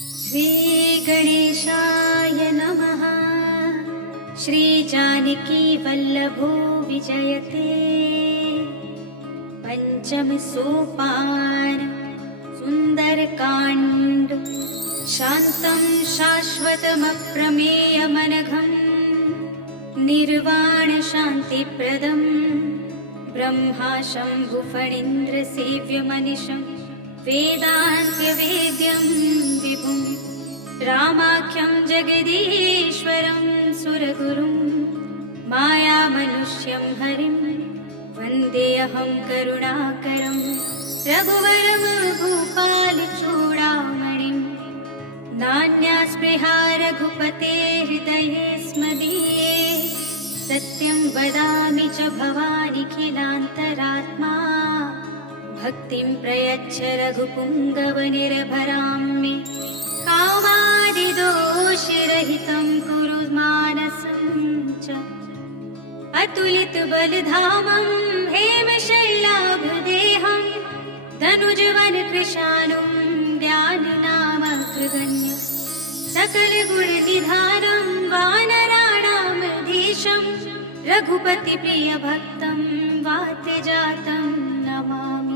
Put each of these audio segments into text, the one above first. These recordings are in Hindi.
श्रीगणेशाय नमः। श्रीजानकीवल्लभो विजयते। पंचम सोपान सुंदरकांड। शान्तं शाश्वतमप्रमेयमनघं निर्वाण शान्तिप्रदं ब्रह्मा शम्भुफणीन्द्रसेव्यमनिशं वेदान्त्यवेद्यं विभुं रामाख्यं जगदीश्वरं सुरगुरुं मायामनुष्यं हरिं वन्देऽहं करुणाकरं रघुवरं भूपालचूडामणिं। नान्यास्पृहा रघुपते हृदये स्मदीये। सत्यं वदामि च भवानिखिलान्तरात्मा। भक्तिं प्रयच्छ रघुपुङ्गवनिर्भरां मे। कामादिदोषरहितं कुरु मानसं च। अतुलितबलधामं हेमशैलाभदेहं धनुजवनकृशानुं ज्ञाननामग्रगण्यं सकलगुणनिधानं वानराणामधीशं रघुपतिप्रियभक्तं वात्यजातं नमामि।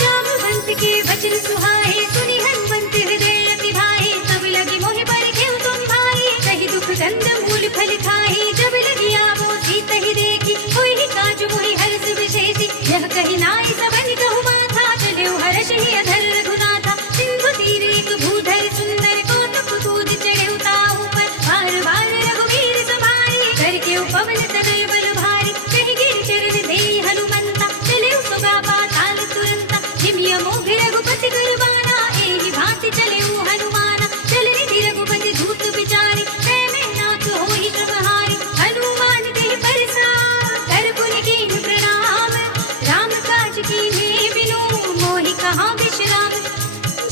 जामवंत के वचन सुहाए सुनि हनुमंत हृदय अति भाए। तब लगी मोहि बड़ घेउ तुम भाई कहि दुख गंध मूल फल खाई। जब लगी आवो सीता ही देखी होई काज मोहि हर्ष विशेषी। यह कहि नाई सबन कहु माथा चले हर्ष ही अधर रघुनाथा। सिंधु तीर एक भूधर सुंदर कौतुक कूद चढ़े ताहु पर। बार बार रघुवीर सवारी करके पवन तनय बल भारी। कहि गिर चरण दे हनुमंता चले सुगा पाताल तुरंता। हिमिया मोघ रघुपति कुर्बाना एहि भांति चले हनुमाना। चल निधि रघुपति धूत विचारी कै में नाथ होई श्रमहारी। हनुमान देहि परसा कर पुनि कीन्ह प्रणाम। राम काज कीन्हे बिनु मोहि कहाँ विश्राम।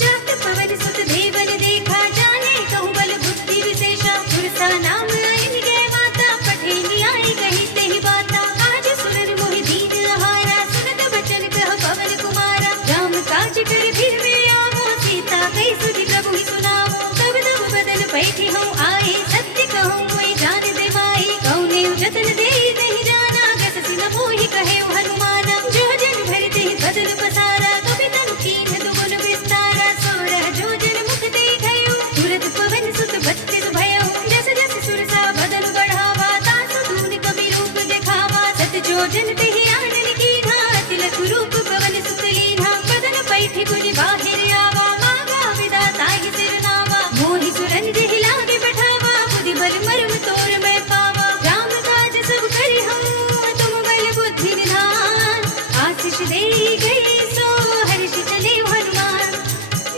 जात पवन सुत देवन देखा जाने कहु बल बुद्धि विशेषा। पुरसा नाम इनके माता पठे न्याय कही तेहि बाता। काज सुरन मोहि दीन आहारा सुनत बचन कह पवन कुमारा। राम काज कर फिर वे आवो सीता कई सुधि प्रभु ही सुनावो। तब तब बदन पैठी हूँ आए सत्य कहूँ कोई जान दे माई। कौने जतन दे नहीं जाना गस सिन मोहि कहे हनुमाना। जो जन भर ते बदन पसारा कभी तनु कीन्ह दुगुन विस्तारा। सोरह जो जन मुख देखयो तुरत पवन सुत बत्तिस भयो। जस जस सुरसा बदन बढ़ावा तासु दून कवि रूप देखावा। सत जो जन तेहि आनन कीन्हा तिलक रूप पवन सुत लीन्हा। बदन पैठी पुनि बाहिर आवा मागा विधाता ही सिरनावा। मोहि सुरन जेहि लागे बैठावा बुद्धि बल मर्म तोर मैं पावा। राम काज सब करि हम तुम बल बुद्धि निधान। आशीष देहि गई सो हर्ष चले हनुमान।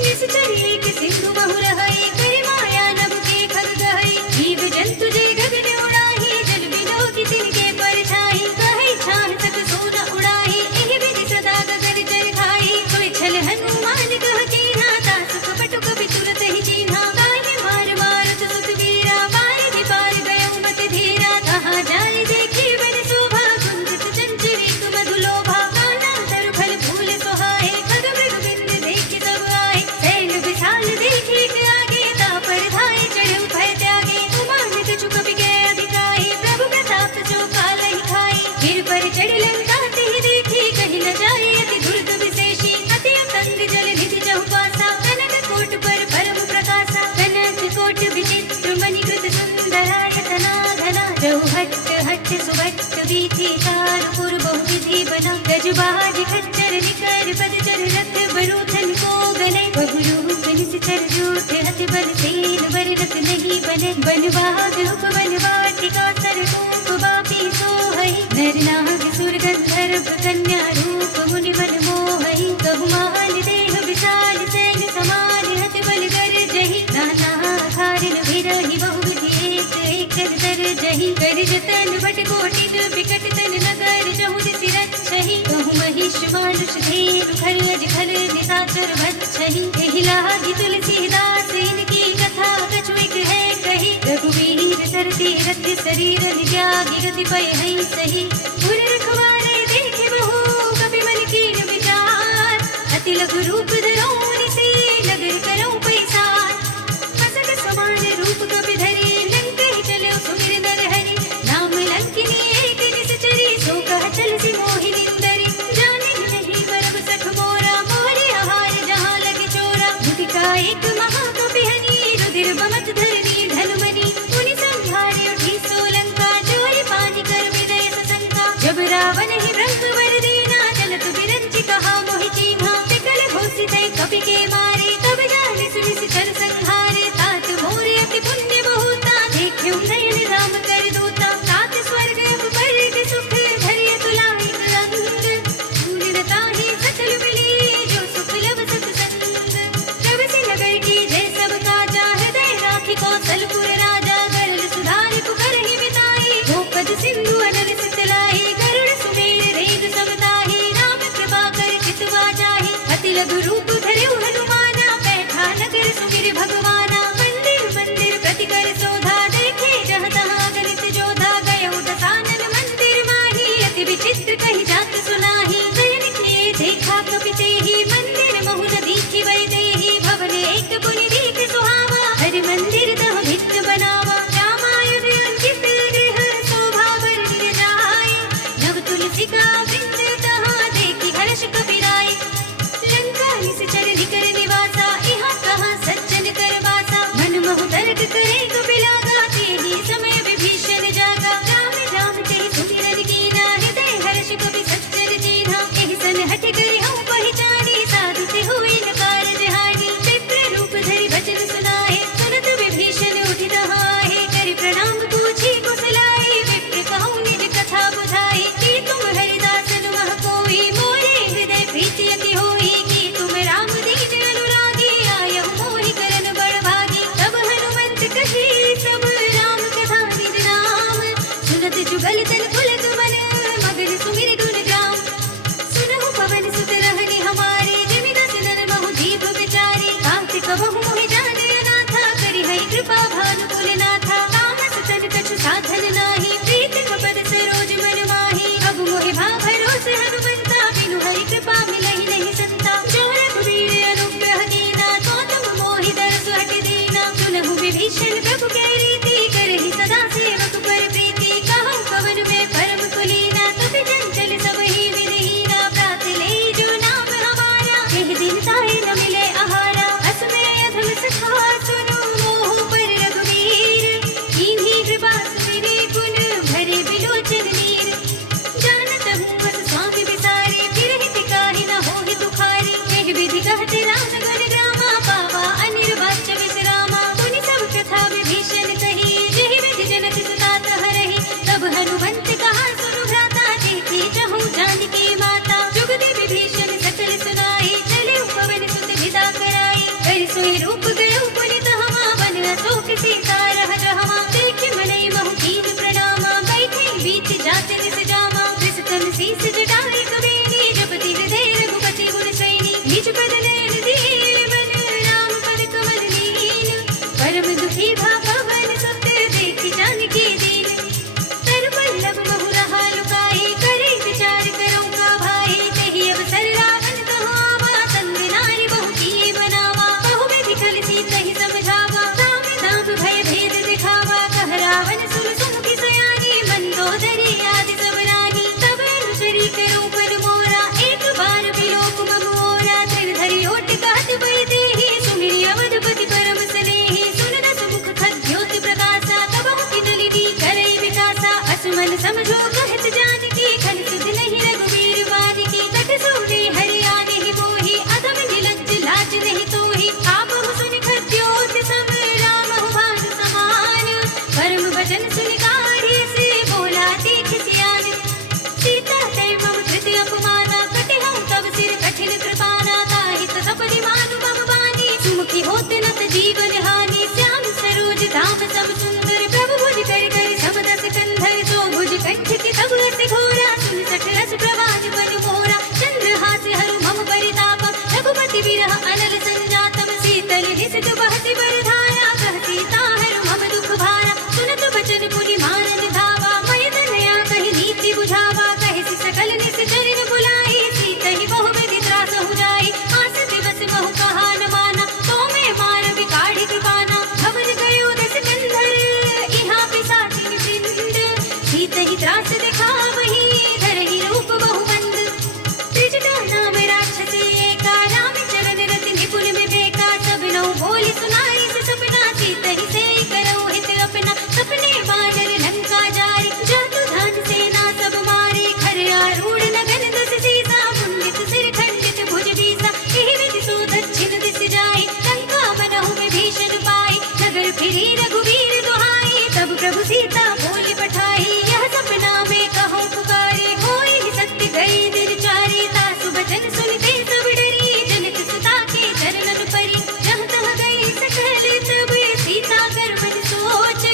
निश्चर एक सिंधु बहु रहई करि माया नभ के खग गहई। जीव जंतु जे गगन उड़ाही जल बिनो की तिनके परछाई। कहई छान तक सोना उड़ाही एहि विधि सदा गगन जल खाई। कोई छल हनुमान कह कीन्हा तासु कपट कपि तुरत ही चीन्हा। गाय मार मारत सुत वीरा बारिधि पार गयो मति धीरा। कहाँ जाय देखी बन शोभा कुंजित चंचरी मधुलोभा। काना तरु फल फूल सोहाए खग मृग बिंद देखि सब आए। सैल विशाल देखी के आगे तापर धाय चढ़ऊ भय त्यागे। उमान कछु कपि के अधिकाई प्रभु प्रताप जो कालहि खाई। गिर पर चढ़ लंका तेहि देखी कहि न जाय अति दुर्ग विशेषी। अति अतंग जल निधि चहुपासा कनक कोट पर परम प्रकाशा। कनक कोट विचित्र मणिकृत सुंदरायतना घना। जहु हट्ट हट्ट सुभट्ट वीथि चारु पुर बहु विधि बना। गजबाज खच्चर निकर पद चर रथ बरूथन को गले। बहुरूप निश्चर जूठ हति बल सेन बर रख नहीं बने। बनवाग उपवन वाटिका सर रूप बापी सोहई। नर नाग सुर गंधर्व कन्या रूप मुनि बन मोहई। कहु मान देह विशाल सैन समान हति बल कर जही। नाना खारिन विरहि बहु विधि एक एक कर जही। कर जतन बट कोटि विकट तन नगर जहु दिसि रक्षहि। कहु महिष मानुष धेनु खर अज खल निशाचर भक्षहि। एहि लागी तुलसीदास इनकी कथा कछु एक है कही। रघुवीर सरती रति शरीर त्यागी गति पय है सही पुर रखवारे देखे बहु कपि मन कीन विचार अति लघु रूप धरो निसे नगर करो पैसार मसक समान रूप कपि धरे लंक ही चले सुमिर नर हरि नाम लंकिनी एक निश्चरी सो कह चल सी मोहिनी दरी जाने नहीं बरब सख मोरा मोरे आहार जहाँ लगे चोरा मुदिका एक महाकपि हनी रुधिर बमत धरनी धनुमनी मुनि संहारे उठी सोलंका चोरी पानी कर विदय सशंका जब रावण ही ब्रह्म वर देना चलत बिरंची कहा मोहि चीन्हा विकल घोषित कपि के मारे तब जाने सुनि कर संहारे तात मोरे अति पुण्य बहुता देखे नयन राम कर दूता तात स्वर्ग पर सुख धरिय तुलाई अंग शून्यता ही सकल मिली जो सुख लब सत्संग जब से नगर की जय सब काजा हृदय राखी कौशलपुर राजा गरल सुधार पुकर ही बिताई गोपद सिंधु अनल सितलाई गरुड़ सुमेर रेग समताही राम कृपा कर चितवा जाहि अति लघु रूप धरिउ हनुमाना बैठा नगर सुमिर भगवाना मंदिर मंदिर प्रति कर शोधा देखे जहाँ तहाँ गणित जोधा गयो दसानन मंदिर माही अति विचित्र कही जात सुनाही नयन किए देखा कपि तेहि मंदिर महु न दीखि वै देहि भवन एक पुनि दीख सुहावा हरि मंदिर तह भित्त बनावा रामायण अंकित गृह शोभा वर्णिय जाय नव तुलसिका वृंद तहाँ देखि हर्ष कपि राय लंका निश्चर निकर निवासा यहाँ कहाँ सज्जन कर वासा मन महु तर्क करे कपि लागा तेहि समय विभीषण जागा राम राम तेहि सुमिरन कीना हृदय हर्ष कपि सज्जन चीन्हा एहि सन हठ करि हूँ पहिचानी साधु से हुई न कारज हानि विप्र रूप धरि वचन सुनाए सुनत विभीषण उठि तहाए करि प्रणाम पूछी कुशलाए विप्र कहूँ निज कथा बुझाई कि तुम हरिदासन मह कोई मोरे हृदय प्रीति अति होई कि तुम राम दीन अनुरागी आयहु मोहि करन बड़ भागी तब हनुमंत कही सब राम कथा निज नाम सुनत जुगल तन पुलक मन मगन सुमिर गुण ग्राम सुनहु पवन सुत रहनि हमारे जिमि दस नर महु जीव विचारी कार्तिक बहु मोहि जाने अनाथा करि है कृपा भानुकुल नाथा तामस तन कछु साधन नाही प्रीत कपद सरोज मन माही अब मोहि भा भरोसे हनुमंता बिनु हरि कृपा मिलहि नहीं संता जो रघुवीर अनुग्रह कीना तो तुम मोहि दरस हट दीना सुनहु विभीषण प्रभु कै रीति करहि सदा सेवक पर प्रीति कहूँ पवन में परम कुलीना कपि चंचल सब ही विधिहीना प्रात ले जो नाम हमारा एहि दिन ताहि न मिले आहारा अस में अधम सखा सुनो मोह पर रघुवीर कीन्ही कृपा सुमिरि पुन भरे बिलोचन नीर जानत हूँ बस स्वामी बिसारी फिर हित काहि न होहि दुखारी एहि विधि कहते राम गुण ग्रामा पावा अनिर्वाच्य विश्रामा मुनि सब कथा विभीषण कही जेहि विधि जनक सुता हरहि तब हनुमंत कहा सुनु भ्राता देखी चहु जानकी माता जुगति विभीषण सकल सुनाई चले पवन सुत विदा कराई कर सोई रूप गयो पुनि तहमा वन अशोक सीता रह जहमा देख मनई महु कीन प्रणामा बैठे बीच जात निस जामा कृष्ण शीस जटाई कबीनी जपति हृदय रघुपति गुण सैनी निज पद नयन दिए मन राम पद कमल लीन परम दुखी भा पवन सुत देखि जानकी दीन तर पल्लव बहु रहा लुकाई करे विचार करो का भाई तेहि अवसर रावण कहो आवा संग नारी बहु किए बनावा बहु विधि कल सीत ही समझावा राम नाम भय भेद दिखावा कह रावण सुन सुमुखी सयानी मंदोदरी आदि सब रानी तब अनुचरी करो पद मोरा एक बार विलोक ममोरा धर धरि ओट कहत पै देहि सुमिरि अवधपति परम स्नेहि सुन दस मुख खद्योत प्रकाशा तब की नलिनी करई विकासा असमन समझो कहत जानकी खन सुध नहीं रघुवीर वानकी तट सोने हरि आने ही मोहि अधम निलज्ज लाज नहीं तोहि आपहु सुनि खद्योत सब रामहु भानु समान परम वचन सुनि काढ़ी से बोला तीख सियान सीता तै मम कृति अपमाना कटिहउँ तब सिर कठिन कृपाना ताहित सपदि मानु मम बानी सुमुखी होत नत जीवन हानि श्याम सरोज धाम सब सुंदर प्रभु भुज कर कर समदस कंधर सो भुज कंठ की तब रस घोर रास दिखावही धरहि रूप बहुबंद त्रिजटा नाम राक्षसी एका राम चरण रति निपुण विवेका सब नौ बोली सुनाई से सपना सीतहि से करौ हित अपना सपने बानर लंका जारी जातु धान सेना सब मारे खर आरूढ़ नगन दस सीसा मुंडित सिर खंडित भुज बीसा एहि विधि सो दक्षिण दिस जाई लंका बनहु में भीषण पाई नगर फिरी रघुवीर दुहाई तब प्रभु सीता बोली पठाई यह सपना में कहो पुकारे होई सत्य गई दिल चारी तासु बचन सुनते सब डरी जनक सुता के चरणन परी जहाँ तह गई सकल तब सीता गर्भज सोच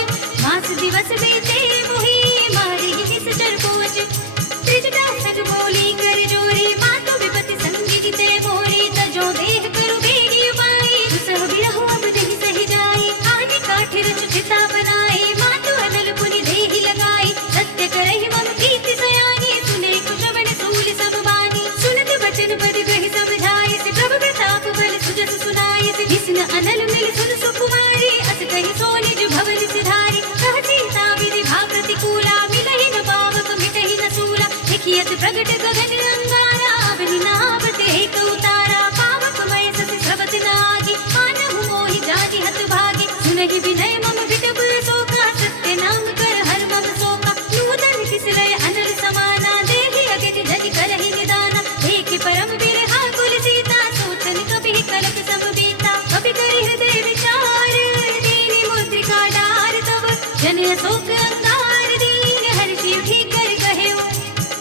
मास दिवस बीते मोहि मारी निश्चर पोच त्रिजटा सग बोली कर जोरी मातु विपति संगी जिते मोरी तजो देह करु बेगी उपाई दुसह बिरहु अब देहि सही जाई आने काठि रच चिता बनाई मातु अनल पुनि देहि लगाई सत्य करहि मम कीर्ति सयानी सुने कुशवन सूल सब बानी सुनत बचन पद कहि समझाई से प्रभु प्रताप बल सुजस सुनाई से जिसन अनल मिल सुन सुकुमारी अस कहि सो निज भवन सिधारी कह सीता विधि भा प्रतिकूला मिलहि न पावक मिटहि न सूला देखियत प्रगट गगन अंगारा अवनि नावत एक उतारा पावक मय सस स्रवत नागी मानहु मोहि जानि हत भागी सुनहि विनय मम विटप शोका सत्य नाम कर हर मम शोका नूतन किसलय अनल समाना देहि अगति जनि करहि निदाना देखि परम बिरहा कुल सीता सोचन कपि कनक सम बीता कपि करि हृदय विचार दीनि मुद्रिका डार तब जन शोक अंगार दीन हर्षि उठि कर कहेउ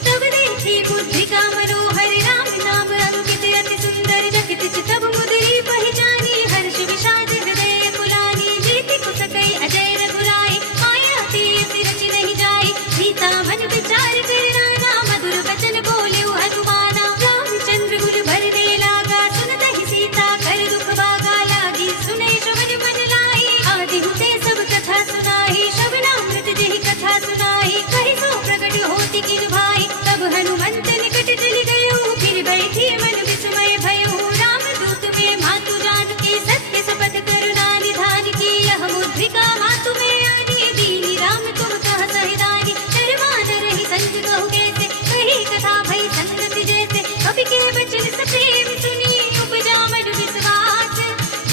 तब देखी बुद्धिका मनोहर राम नाम अंकित अति सुंदर जकित चितब मुदरी पहिचानी हर्ष विषाद हृदय कुलानी जीति कुसकई अजय रघुराई माया तीर रचि नहीं जाई सीता मन विचार कर नाना मधुर वचन बोलेउ हनुमाना रामचंद्र गुल भर दे लागा सुनतहि सीता कर दुख भागा लागी सुनै श्रवण मन लाई आदि हुते सब कथा सुनाई श्रवणामृत जेहि कथा सुनाई कहि सो प्रगट होति किन भाई तब हनुमंत निकट चली गयो फिर बैठी मन विस्मय भयो रामदूत में मातु जानकी सत्य शपथ करुणा निधान की यह मुद्रिका मातु में आनी दीनी राम तुम कह सहिदानी शर्मान रही संग कहु कैसे कही कथा भई संगत जैसे कवि के वचन सप्रेम सुनी उपजा मन विश्वास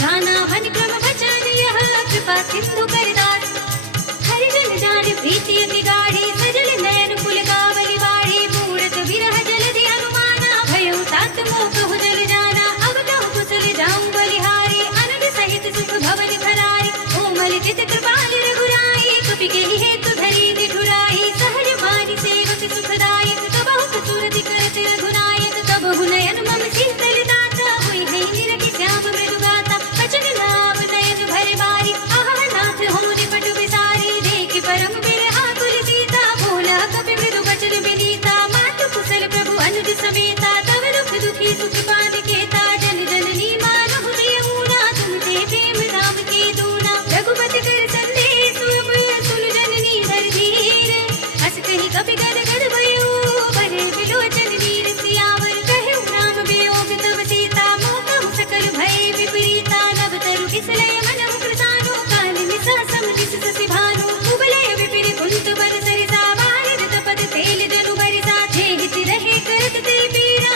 जाना हन क्रम वचन यह कृपा सिंधु करदास हरिजन जान प्रीति अति गाढ़ी सजल नयन पुल कावली बाढ़ी मूरत विरह जलधि हनुमाना भयो तात मोह कहु जल जाना अब कहु कुशल जाऊं बलिहारी अनंद सहित सुख भवन भरारी कोमल चित कृपाल रघुराई कपि के हेतु धरी निठुराई सहज मानि सेवक सुखदायक कबहु कसूरति करत रघुनायक कबहु नयन मम शीतल दाता हुई है निरखि श्याम मृदु गाता बचन नाम नयन भर बारी आह नाथ हो निपट विसारी देखि परम बिरहा कुल सीता बोला कपि मृदु बचन विनीता मातु कुशल प्रभु अनुज समेता तव दुख दुखी सुख पान केता जन जननी मानहु जियऊना तुम ते प्रेम धाम की दूना रघुपति कर संदेश अब सुन जननी धर धीर अस कहि कपि गद गद भयो बरे बिलोचन वीर सियावर कहु राम वियोग तव सीता मोह सकल भय विपरीता नभ तरु किसलय मनहु कृतानो काल निसा सम जिस ससि भानु उबलय विपिन कुंत बर सरिसा वारिद तपद तेल जनु बरिसा जे हित रहे करत ते पीरा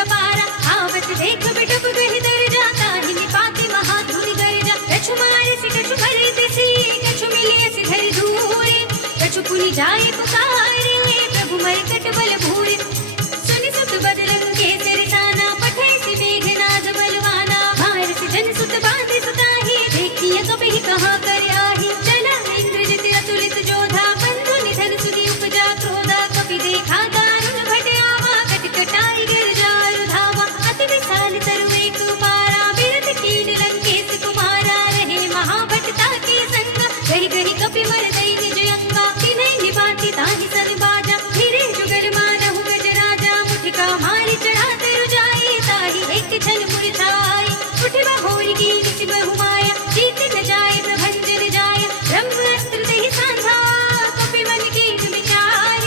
अपारा, आवत देख बिटुक गहि दर जाता ही निपाति महाधुनि गर्जा। कछु मारे से कछु भरे तिसी, कछु मिलिए से धरि धूरे, कछु पुनि जाए पुकारे, प्रभु मरकट बल भूरे। सुनि सुत बदलन के सिरसाना, पठै से मेघनाद बलवाना, मार से जन सुत बांधे सुताही, देखिए कभी कहाँ कर आही। चला इंद्रजित अतुलित जोधा, बंधु निधन सुनि उपजा क्रोधा, कपि देखा दारुण भट आवा, कटकटाई गिरजारु धावा। अति विशाल तरु एक पारा, बिरथ कीन लंकेश कुमारा, रहे महाभटता के संगा, गहि गहि कपि मर गई निज अंगा। तिन्है निपाति ताहि सन बाजा, फिरे जुगल मानहु गजराजा, मुठिका मारि चढ़ा तरु जाई, ताहि एक छन मुरझाई। उठि बहोरी कीन सि बहु माया, जीत न जाय प्रभंजन जाय, ब्रह्म अस्त्र देहि सांझा, कपि मन कीन विचार।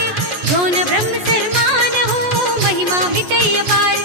जो न ब्रह्म सरमान हो, महिमा मिटै अपार।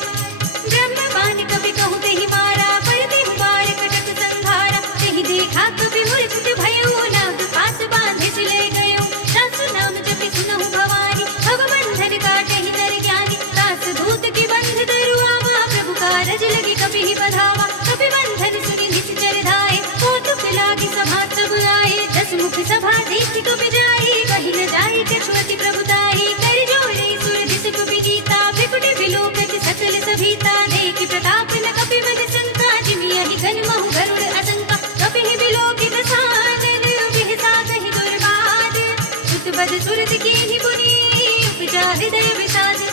ब्रह्म बाण कपि कहु तेहि मारा, पर देहु बार कटक संघारा। तेहि देखा कपि मूर्छित भयउ, नाग पास बांधे से ले गयो। सासु नाम जपि सुनहु भवानी, भव बंधन काटहि नर ज्ञानी। दास दूत की बंध धरु आवा, प्रभु कारज लगे कपि ही बधावा। कपि बंधन सुनि निश्चर धाये, कौतुक लागी सभा सब आए। दस मुख सभा देखि कपि जाई, कहि न जाई कछु अति प्रभुताई। कर जोड़े सुर दिस कपि गीता, भृकुटि विलोकत सकल सभीता। देखि प्रताप न कपि बद संका, जिमियहि गन महु गरुड़ असंका। कपि ही विलोकित सानन, बिहसा कहि दुर्बाद। सुत बद सुरत कीन्हि पुनि, उपजा हृदय विषाद।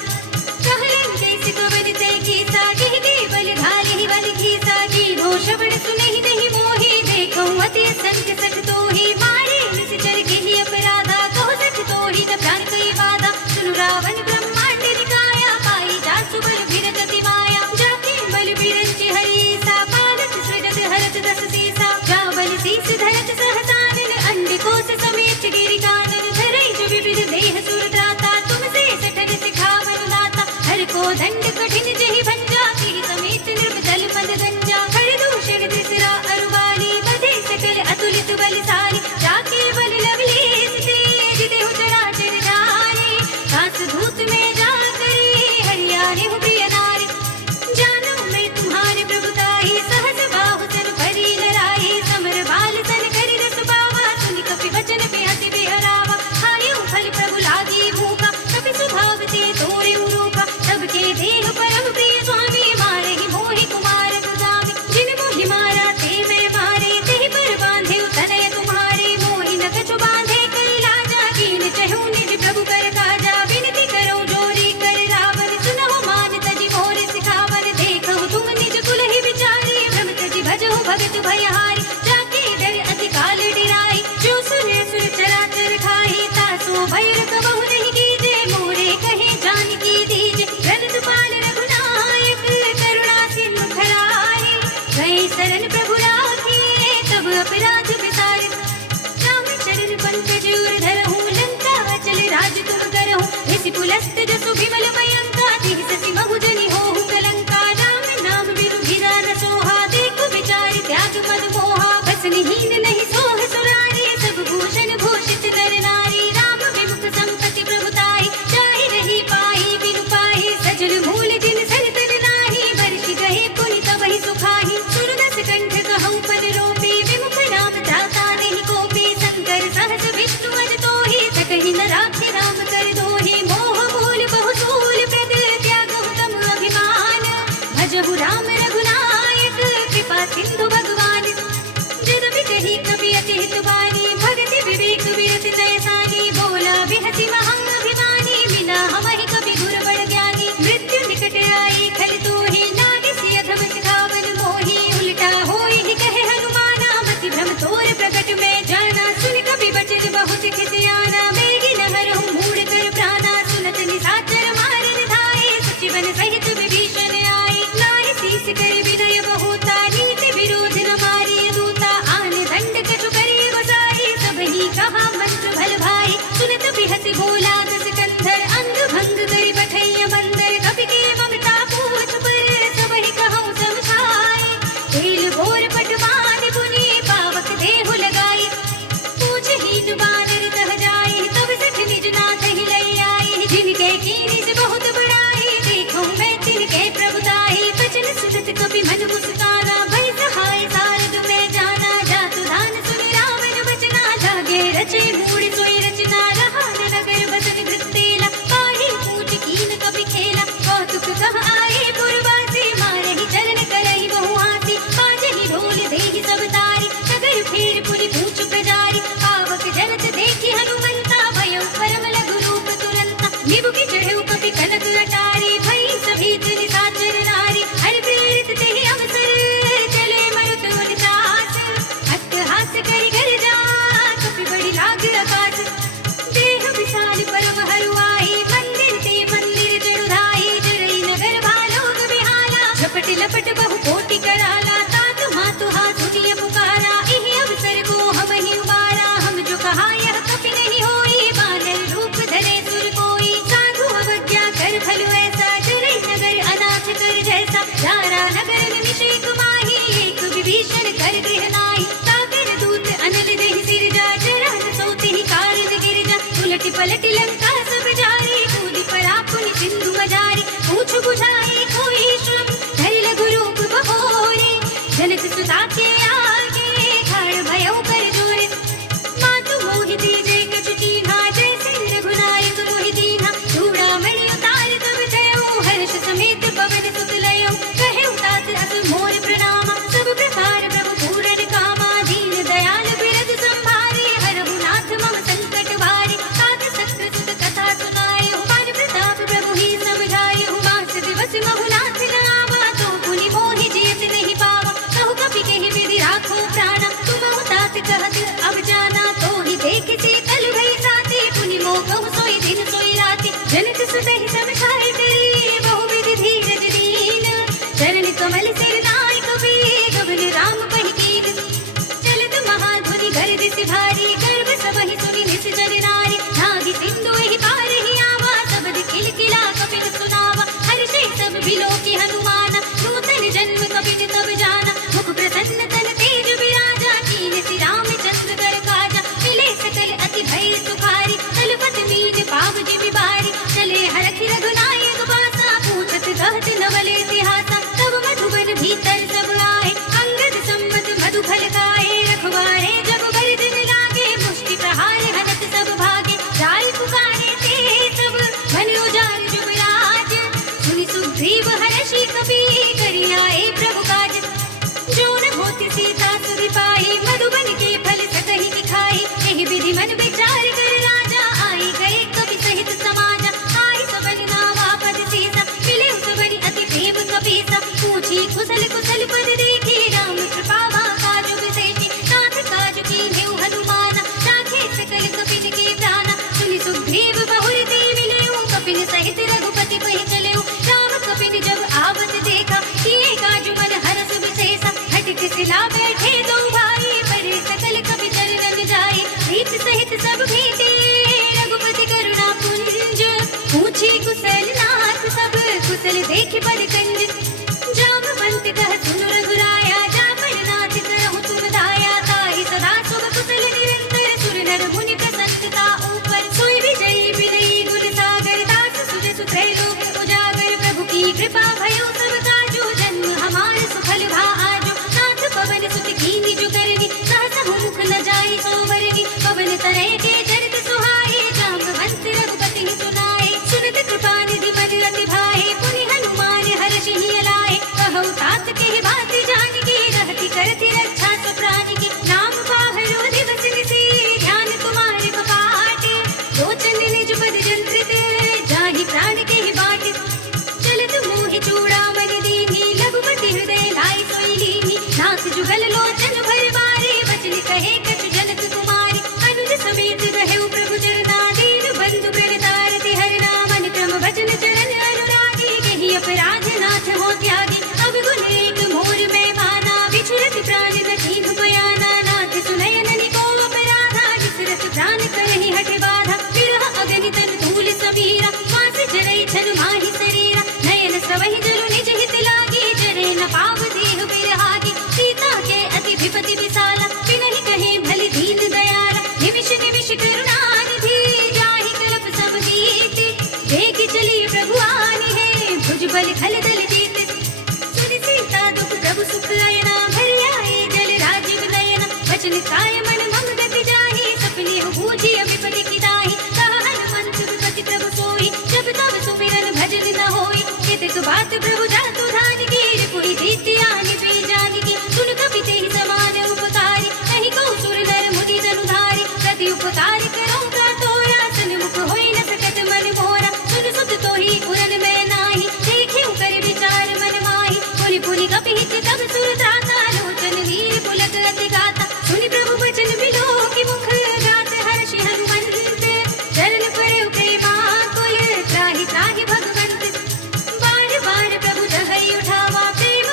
कहलन कैसि कवन ते कीसा, केहि केवल घालिहि बल घीसा। कीन्हो श्रवण सुनहि नहीं मोहि, देखहु अति असंख्य सठ तोहि। मारे निश्चर केहि अपराधा, कहो सठ तोहि न प्राण कई बाधा। सुनु रावण ब्रह्मांड निकाया, पाई जासु बल भिरत अति माया। जाके बल बिरंचि हरीसा, पालत सृजत हरत दस सीसा। जावल शीस धरत सहसानन, अंडकोश समेत गिरि कानन। धरै जो विविध देह सुर त्राता, तुमसे सठन सिखावन दाता। हर को दंड कठिन जहि भंजा, तिहि समेत नृप जल पद गंजा। हर दूषण त्रिसरा अरुवाली, बधे सकल अतुलित बलशाली। जाके बल लवलेश तेज, देहु चराचर जारे। दास धूत में जाकर, हरियाणे हूँ प्रिय नारी। जानो मैं तुम्हारे प्रभुताई, सहस बाहु सन परी लड़ाई। समर बाल सन करि रस पावा, सुनि कपि वचन बेहति बेहरावा। खायो फल प्रभु लागी भूखा, कपि स्वभाव ते तोरे रूपा। सबके देह परम प्रिय स्वामी, मारहि मोहि कुमार सुदामी। जिन मोहि मारा ते मैं मारे, तेहि पर बांधे तनय तुम्हारे। मोहि न कछु बांधे कर लाजा, कीन चहु निज प्रभु कर काजा। विनती करो जोरी कर रावण, सुनहु मान तजि मोर सिखावन। देखहु तुम निज कुल ही विचारे, भ्रम तजि भजहु भगत भयहारी। जाके डर अति काल डिराई, जो सुने सुर चराचर खाई। तासो भय कबहु नहीं कीजे, मोरे कहे जानकी दीजे। रनत पाल रघुनायक, करुणा सिंधु खरारे। गए शरण प्रभु राखे, तब अपराध विसारे। राम चरण पंकज उर धरहु, लंका अचल राज तुम करहु। ऋषि पुलस्त जसु विमल मयंका, तिहि ससि महु जनि होहु कलंका। राम नाम बिनु धीरा न सोहा, देखु विचार त्याग मन मोहा। बसनिहीन नहीं सोह सुरारे, सब भूषण भूषित नर नारी। राम विमुख संपत्ति प्रभुताई, चाहि रही पाई बिनु पाई। सजल मूल जिन सन तन नाही, बरषि गए पुनि तबहि सुखाहि। सुरदस कंठ कहउँ पद रोपी, विमुख नाम त्राता नहीं कोपी। शंकर सहस विष्णु अज तोहि, सकहि न राखे राम कर दोहि। मोह मूल बहु सूल प्रद, त्यागहु तम अभिमान। भजहु राम रघुनायक, कृपा सिंधु भगवान। जदपि कही कपि अति हित बानी, भगति विवेक विरत तैसानी। बोला बिहसि महाअभिमानी, बिना हमहि कपि गुर बड़ ज्ञानी। मृत्यु निकट आई खल तोहि, नागिसि अधम सिखावन मोहि। उल्टा होई ही कहे हनुमाना, मति भ्रम तोर प्रकट में जाना। सुन कपि बचन बहुत खिसियाना, बेगी न हरहु मूढ़ कर प्राणा। सुनत निशाचर मारन धाये, सचिवन सहित विभीषण आए। नाहि शीस लपट बहु कोटि कराला, तात मातु हाथ सुनिय पुकारा, इहि अवसर को हम ही उबारा। हम जो कहा यह कपि नहीं होई, बानर रूप धरे सुर कोई। साधु अवज्ञा कर भलु ऐसा, जरै नगर अनाथ कर जैसा। दारा नगर निमिषे कुमाही, एक विभीषण कर गृह नाहि। सागर दूत अनल देहि सिरजा, जरहत सोते ही कारण गिरजा। उलट पलट लंका सब जारी, कूदि परा पुनि सिंधु मजारी। पूछ बुझाए कोई श्रम, धरि लघु रूप बहोरे। जनक सुता के आगे, ठाड़ भयउ कर जोरे। मातु मोहि दीजे कछु चीन्हा, जैसे रघुनायक मोहि दीन्हा। चूड़ामणि उतार तब जयउ, हर्ष समेत पवन सुत लयउ। कहे तात अस मोर प्रणामा, सब प्रकार प्रभु पूरन कामा। दीन दयाल बिरद संभारे, हरहु नाथ मम संकट वारे। तात सत्य सुत कथा सुनाएहु, पार प्रताप प्रभु ही समझाएहु। मास दिवस महु नाथ नावा, तो पुनि मोहि जियत नहीं पावा। कहु कपि केहि विधि राखो प्राणा, तुमहु तात कहत अब जाना। तो ही देखि कल भई साथी, पुनि मोह कहु सोई दिन सोई राति। जनक सुतहि सब खाए डरे, बहु विधि धीरज दीन। चरण कमल सिर नाय कपि, गगन राम पहि कीन। चलत महाधुनि गर्ज से भारी, गर्भ सबहि सुनि निश्चर नारी। नागी सिंधु एहि पार ही आवा, सबद खिलखिला कपिन सुनावा। हर्षे सब बिलोकि हनुमाना, नूतन जन्म कपिन तब जाना। मुख प्रसन्न तन तेज विराजा, कीनसि रामचंद्र कर काजा। मिले सकल अति भय सुखारी, तलपत मीन पाव जिमि बारी। चले हरखि रघुनायक बासा, पूछत कहत नवल इतिहासा। तब मधुबन भीतर सब आए, अंगद सम्मत मधु फल खाए। रखवारे जब बरदन लागे, मुष्टि प्रहार हनत सब भागे। जाय पुकारे ते सब, मन उजाड़ जुबराज। सुनि सुग्रीव हर्षि कपि, करि आए प्रभु काज। जो न होति सीता सुधि पाई, मधुबन के फल सकहि की खाई। एहि विधि मन विचार कर राजा, आई गए कपि सहित समाजा। आई सबन नावा पद सीसा, मिले सबनि अति प्रेम कपीसा। पूछी कुशल कुशल पद देखी, राम कृपा काज विशेषी। नाथ काज कीन्हेउ हनुमाना, राखे सकल कपिन के प्राणा। सुनि सुग्रीव बहुर ते मिलेउ, कपिन सहित रघुपति पहि चलेउ। राम कपिन जब आवत देखा, किए काजु मन हरस विशेषा। हटिक सिला बैठे दो भाई, पढ़े सकल कपि चरणन जाई। प्रीत सहित सब भेटे, रघुपति करुणा पुंज। पूछी कुशल नाथ सब, कुशल देखि बड़ कंज। जामवंत कह सुनु रघुराया, जामन नाथ करहु तुम दाया। ताहि सदा शुभ कुशल निरंतर, सुर नर मुनि प्रसन्नता ऊपर। सोई विजयी विनयी गुण सागर, दास सुर सुत्रय लोक उजागर। प्रभु की कृपा भयो सब काजो, जन्म हमार सुफल भा आजो। नाथ पवन सुत कीन्हि जो करनी, सहसहु मुख न जाई सोवरनी। पवन तनय के चरित सुहाए, जामवंत रघुपति सुनाए। सुनत कृपा निधि मन अति भाए, पुनि हनुमान हर्षि लाए। कहु तात के बात जानकी, रहति करति रक्षा सु प्राण की। नाम बाहरो दिवस निसी, ध्यान कुमार कपाटे। लोचन निज पद जंत्रित, जाहि प्राण के बाटे। चलत मोहि चूड़ामणि दीन्ही, लघुपति हृदय लाई सोई लीन्ही। नाथ जुगल लोचन भर बारे, बचन कहे कछु जनक कुमारी। अनुज समेत रहेउ प्रभु चरना, दीन बंधु प्रणतारति हरना। मन क्रम भजन चरण अनुरागी, केहि अपराध नाथ हो त्यागी। अब गुण एक मोर मैं माना, बिछुरत प्राण न कीन्हु बयाना। नाथ सुनय ननि को अपराधा, बिसरत प्राण करहि हठ बाधा। विरह अगनि तन धूल सबीरा, मास जरई छन माहि शरीरा। नयन स्रवहि जरु निज हित लागी, जरे न पाव देह बिरहागी। सीता के अति विपति विसाला, बिनहि कहे भलि दीन दयाला। निमिष निमिष करुणा निधि, जाहि कल्प सब नीति। देखि चली प्रभु आनि है, भुजबल खल दल जीत। सुनि सीता दुख प्रभु सुख लयना, भरि आए जल राजीव नयना। वचन काय मन मम गति जाहि, सपने हो बूझी विपति की दाहि। कहा हनुमंत विपति प्रभु सोई, जब तब सुमिरन भजन न होई। केतक बात प्रभु जातु धान की, रिपुहि जीति आनि पे जानकी। सुन कपि तेहि समान उपकारी, नहीं कहु सुर नर मुनि जनुधारी। प्रति उपकार करो का तोरा, सन्मुख होई न सकत मन मोरा। सुन सुत तोहि उरन मैं नाही, देखेउ कर विचार मन माही। पुनि पुनि कपि हित तब सुर त्राता, लोचन वीर पुलक अति गाता। सुनि प्रभु बचन बिलोकि मुख, गात हर्षि हनुमंत। चरण परेउ प्रेमा कुल, त्राहि त्राहि भगवंत। बार बार प्रभु जहई उठावा, प्रेम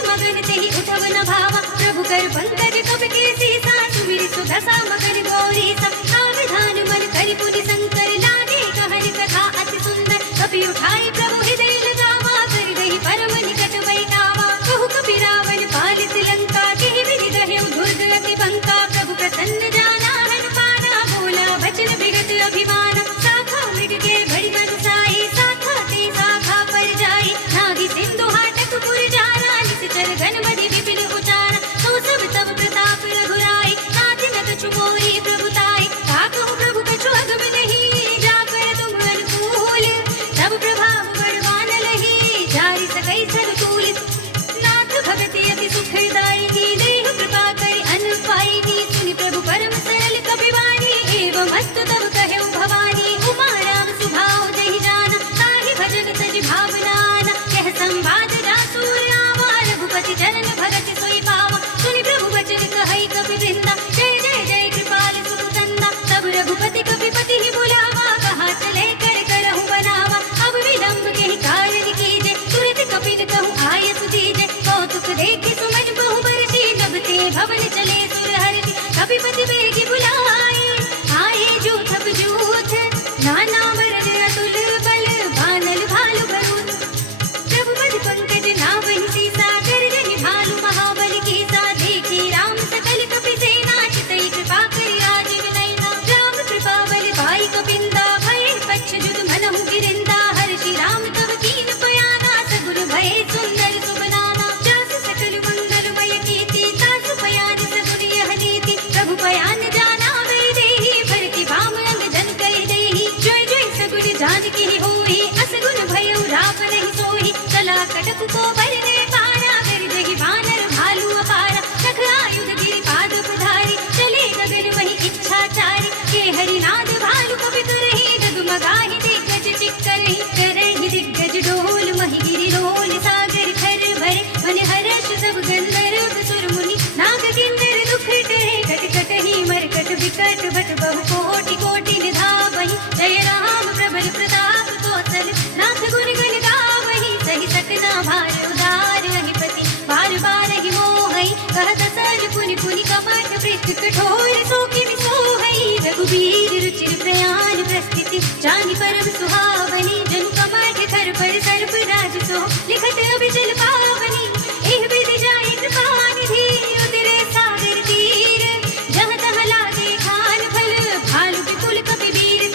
कर पंकज कब के सीसा सुमिर सुदशा मकर गौरी सा सावधान मन करि पुनि शंकर लागे कहन कथा अति सुंदर कपि उठाई प्रभु हृदय लगावा कर गई परम निकट बैठावा कहु कपि रावण पालित लंका के विधि गहेउ दुर्ग अति बंका प्रभु प्रसन्न जाना हन पाना बोला वचन विगत अभिमान शाखा मृग के बड़ी अनुसाई शाखा ते शाखा पर जाई नागी सिंधु हाटक पुर जाना निश्चर घन मधि विपिन उचारा तो सब तब प्रताप रघुराई नाथ न कछु मोहि प्रभुताई ताकहु प्रभु कछु अगम नहीं जाकर तुम अनुकूल तब प्रभाव बड़वान लही जारि सकई सरतूल नाथ भगति अति सुखदायिनी देह कृपा करि अन्न पाइनी सुनि प्रभु परम सरल कपिवानी एवं अस्तु तब कहेउ भवानी उमा राम सुभाव जहि जाना ताहि भजन तज भावनाना कह संवाद जासुर आवा रघुपति चरण भगत सोई पावा सुनि प्रभु वचन कहई कपि वृंदा जय जय जय कृपाल सुखकंदा तब रघुपति कपिपति ही बुलावा कहा चले कर करहु बनावा अब विलंब के कारण कीजे तुरत कपिन कहूँ आयस दीजे कौतुक देखि सुमन बहु बरसी जब ते भवन चले सुर हर्षि कपिपति बेगी बुलाए आए जूथ अब जूथ नाना वरद अतुल बल बानल भालु भरूत प्रभु पद पंकज नावहि सीसा गर्जनि भालु महाबल कीसा देखे राम सकल कपि सेना चितई कृपा करि राजीव नयना राम कृपा बल पाई कपिंदा भय पच्छ जुग मनहु गिरिंदा हर्षि राम तब कीन पयाना सगुन भय सुंदर सुबनाना जास सकल मंगलमय कीर्ति तासु पयान सगुन यह नीति प्रभु पयान जाना वे देहि भर की बाम अंग जन कह देहि जय जय सगुन जानकी होई असगुन भयउ राम नहीं सोई चला कटक को बरने पारा कर जहि बानर भालु अपारा सख आयुध गिरि पाद पधारी चले गगन वही इच्छाचारी के हरिनाद भालु कपि करहि डगमगाहि दिग्गज चिक्करहि करहि दिग्गज डोल महि गिरि रोल सागर खर भरे मन हर्ष सब गंधर्व सुर मुनि नाग किन्नर दुख टरे कट कटहि मरकट विकट भट बहु कोटि कोटि निधावहि जय राम प्रबल प्रताप कौशल नाथ गुण गण गावहि सहि सकना भार उदार अधिपति बार बार ही मोहई कहत सर पुनि पुनि कपट पृष्ठ कठोर सो किमि सोहई रघुबीर रुचिर प्रयाण प्रस्थिति जानि परम सुहावनी जनु कमठ खर पर सर्प राज सो लिखत अभिजल पावनी एह विधि जाय कृपा निधि उतरे सागर तीर जहाँ तहाँ लागे खान फल भालु विपुल कपि वीर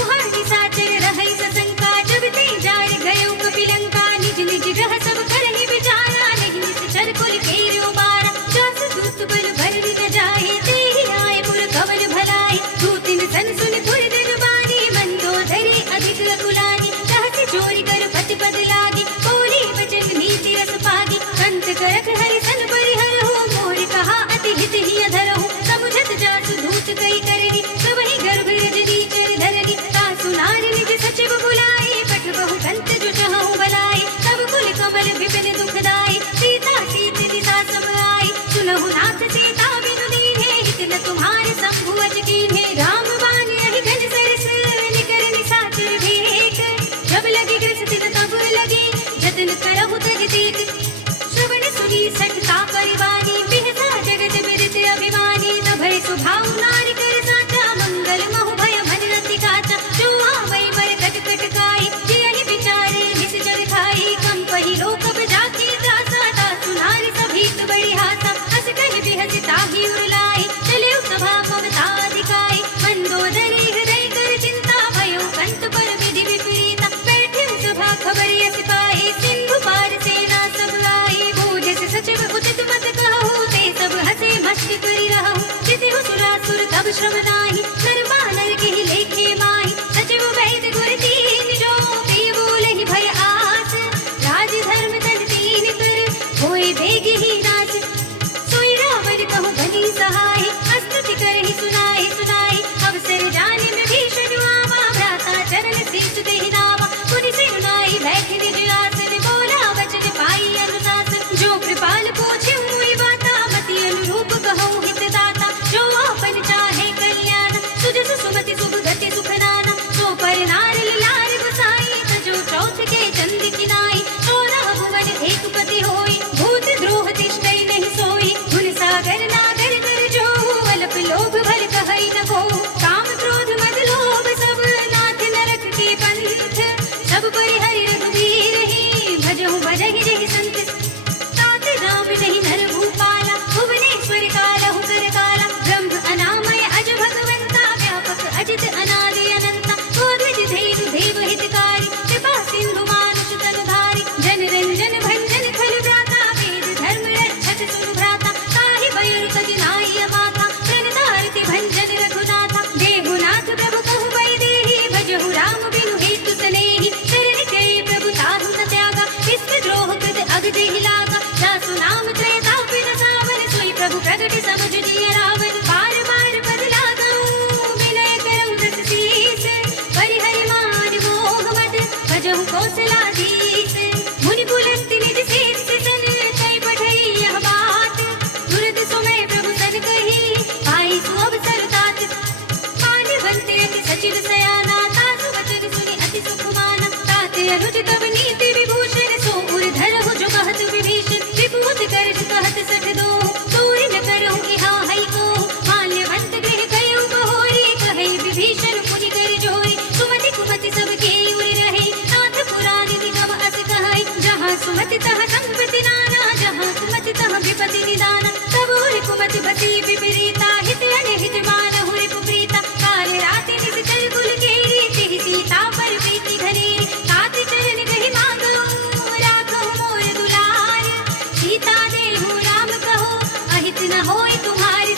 उहाँ निशाचर रहै सशंका जब ते जार गयो कपि लंका निज निज ग्रह सब करहि विचारा नहीं निश्चर कुल घेरो बारा जास दूत बल भर न जाए ते ही आए पुर कवल भलाए दूतिन सन सुन पुर जन बानी मंदोदरी अधिक अकुलानी सहस चोरी कर पति पद लागी बोली वचन नीति रस पागी कंत करक हरि सन परिहर हो मोर कहा अति हित ही अधर हो समुझत जासु धूत कई करनी सबहि गर्भ रजनी चर धरनी तासु नारी निज सचिव बुलाए पठ बहु कंत जो चहु बलाए तब कुल कमल विपिन दुखदाई सीता सीत दिशा सब आई सुनहु नाथ सीता बिनु दीन्हे हित न तुम्हारे शंभु अज कीन्हे राम बाण यही घन सरस निकर निशाचर भेक जब लगी ग्रसित तब लगी जतन करहु तज तीक श्रवण सुनी सठता परिवानी बिहसा जगत विदित अभिमानी न भय सुभाव नारी कर साचा मंगल महु भय मन अति काचा जो आवै बर कट कट काई जियहि विचारे निस जग खाई कम पहि लोक जाकी त्रासा तासु नारी सभीत बड़ी हासा हस कहि बिहस ताहि उरलाई चले सभा ममता अधिकाई मंदोदरी हृदय कर चिंता भयो कंत पर विधि विपरीता बैठे सभा खबर यस पाई सिंधु पार सेना सब आई बूझ सचिव उचित मत कहु ते सब हंसे मस्ती करी रहु जिति सुरासुर तब श्रम नाही नर बानर के लेखे माही सचिव वैद गुर तीन जो ते बोलहि भय आस राज धर्म तन तीन कर होए बेग ही नाश सोई रावण कहु बनी सहाय स्तुति करहि सुनाए सुनाए अवसर जाने में भीषण आवा भ्राता चरण शीश देहि नावा पुनि सिरुनाई बैठि निज आसन बोला वचन पाई अनुशासन जो कृपाल पूछे हुई बाता मति अनुरूप कहूँ हित दाता जो आपन चाहे कल्याण पग देहि लागा, जासु नाम त्रयताप न सावन, सोई प्रभु प्रगट समझ जिय रावण। बार बार पद लागऊं विनय करऊं दस शीस, परिहरि मान मोह मद भजहु कौशलाधीश। मुनि पुलस्त्य निज शीर्ष सन, तै पठई यह बात, तुरत सुमय प्रभु सन कही, पाई सु अवसर तात। मानवंत अति सचिव सयाना, तासु वचन सुनि अति सुख माना। ताते अनुज तब नीति विभूषण, सो उर धरहु जो कहत विभीषण। विभूत करज कहत सठ दो, दूरि न करहु इहा हई को। माल्यवंत गृह कयउ बहोरी, कहई विभीषण मुनि कर जोरी। सुमति कुमति सब केई उर रहे, नाथ पुराण निगम अस कहई। जहाँ सुमति तहाँ संपत्ति नाना, जहाँ कुमति तहाँ विपत्ति निदाना। तब उर कुमति बसी विपरीता, हित अनहित मानहु रिपुप्रीता। काल राति निशिचर कुल केरी, तिहि सीता पर प्रीति घनेरी। तात चरण कहि मांगऊं, राखहु मोर दुलार। सीता देहु राम कहो, अहित न होय तुम्हारी।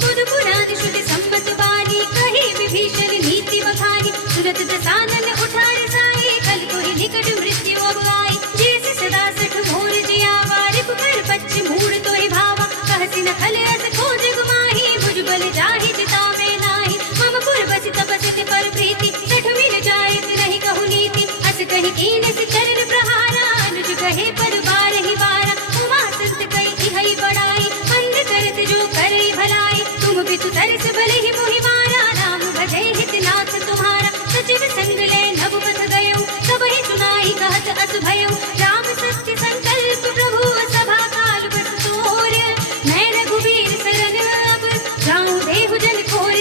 बुध पुराण शुद्ध सम्मत बानी, कही विभीषण नीति बखानी। तुरत दसानन उठार साई, कल कोहि निकट मृत्यु अब आई। जैसे सदा सठ मोर जियावा, रिपु कर पच्छ मूढ़ तोहि भावा। कहसि न खल अस खोज गुमाही, भुज बल जाहि चिता में नाही। मम पुर बसि तपस्ति पर प्रीति, सठ मिल जायत नहीं कहु नीति। अस कहि कीन सि चरण प्रहारा, अनुज कहे पद बारहि बारा। उमा संत कहि इहै बड़ाई, मंद करत जो करई भलाई। तुम बितु तरस भलहि मोहि मारा, राम भजै हित नाथ तुम्हारा। सचिव संग ले नभ पथ गयो, सबहि सुनाई कहत अस भयो। राम सत्य संकल्प प्रभु, सभा काल बस तोर। मैं रघुवीर सरन अब, जाऊं देहु जन खोर।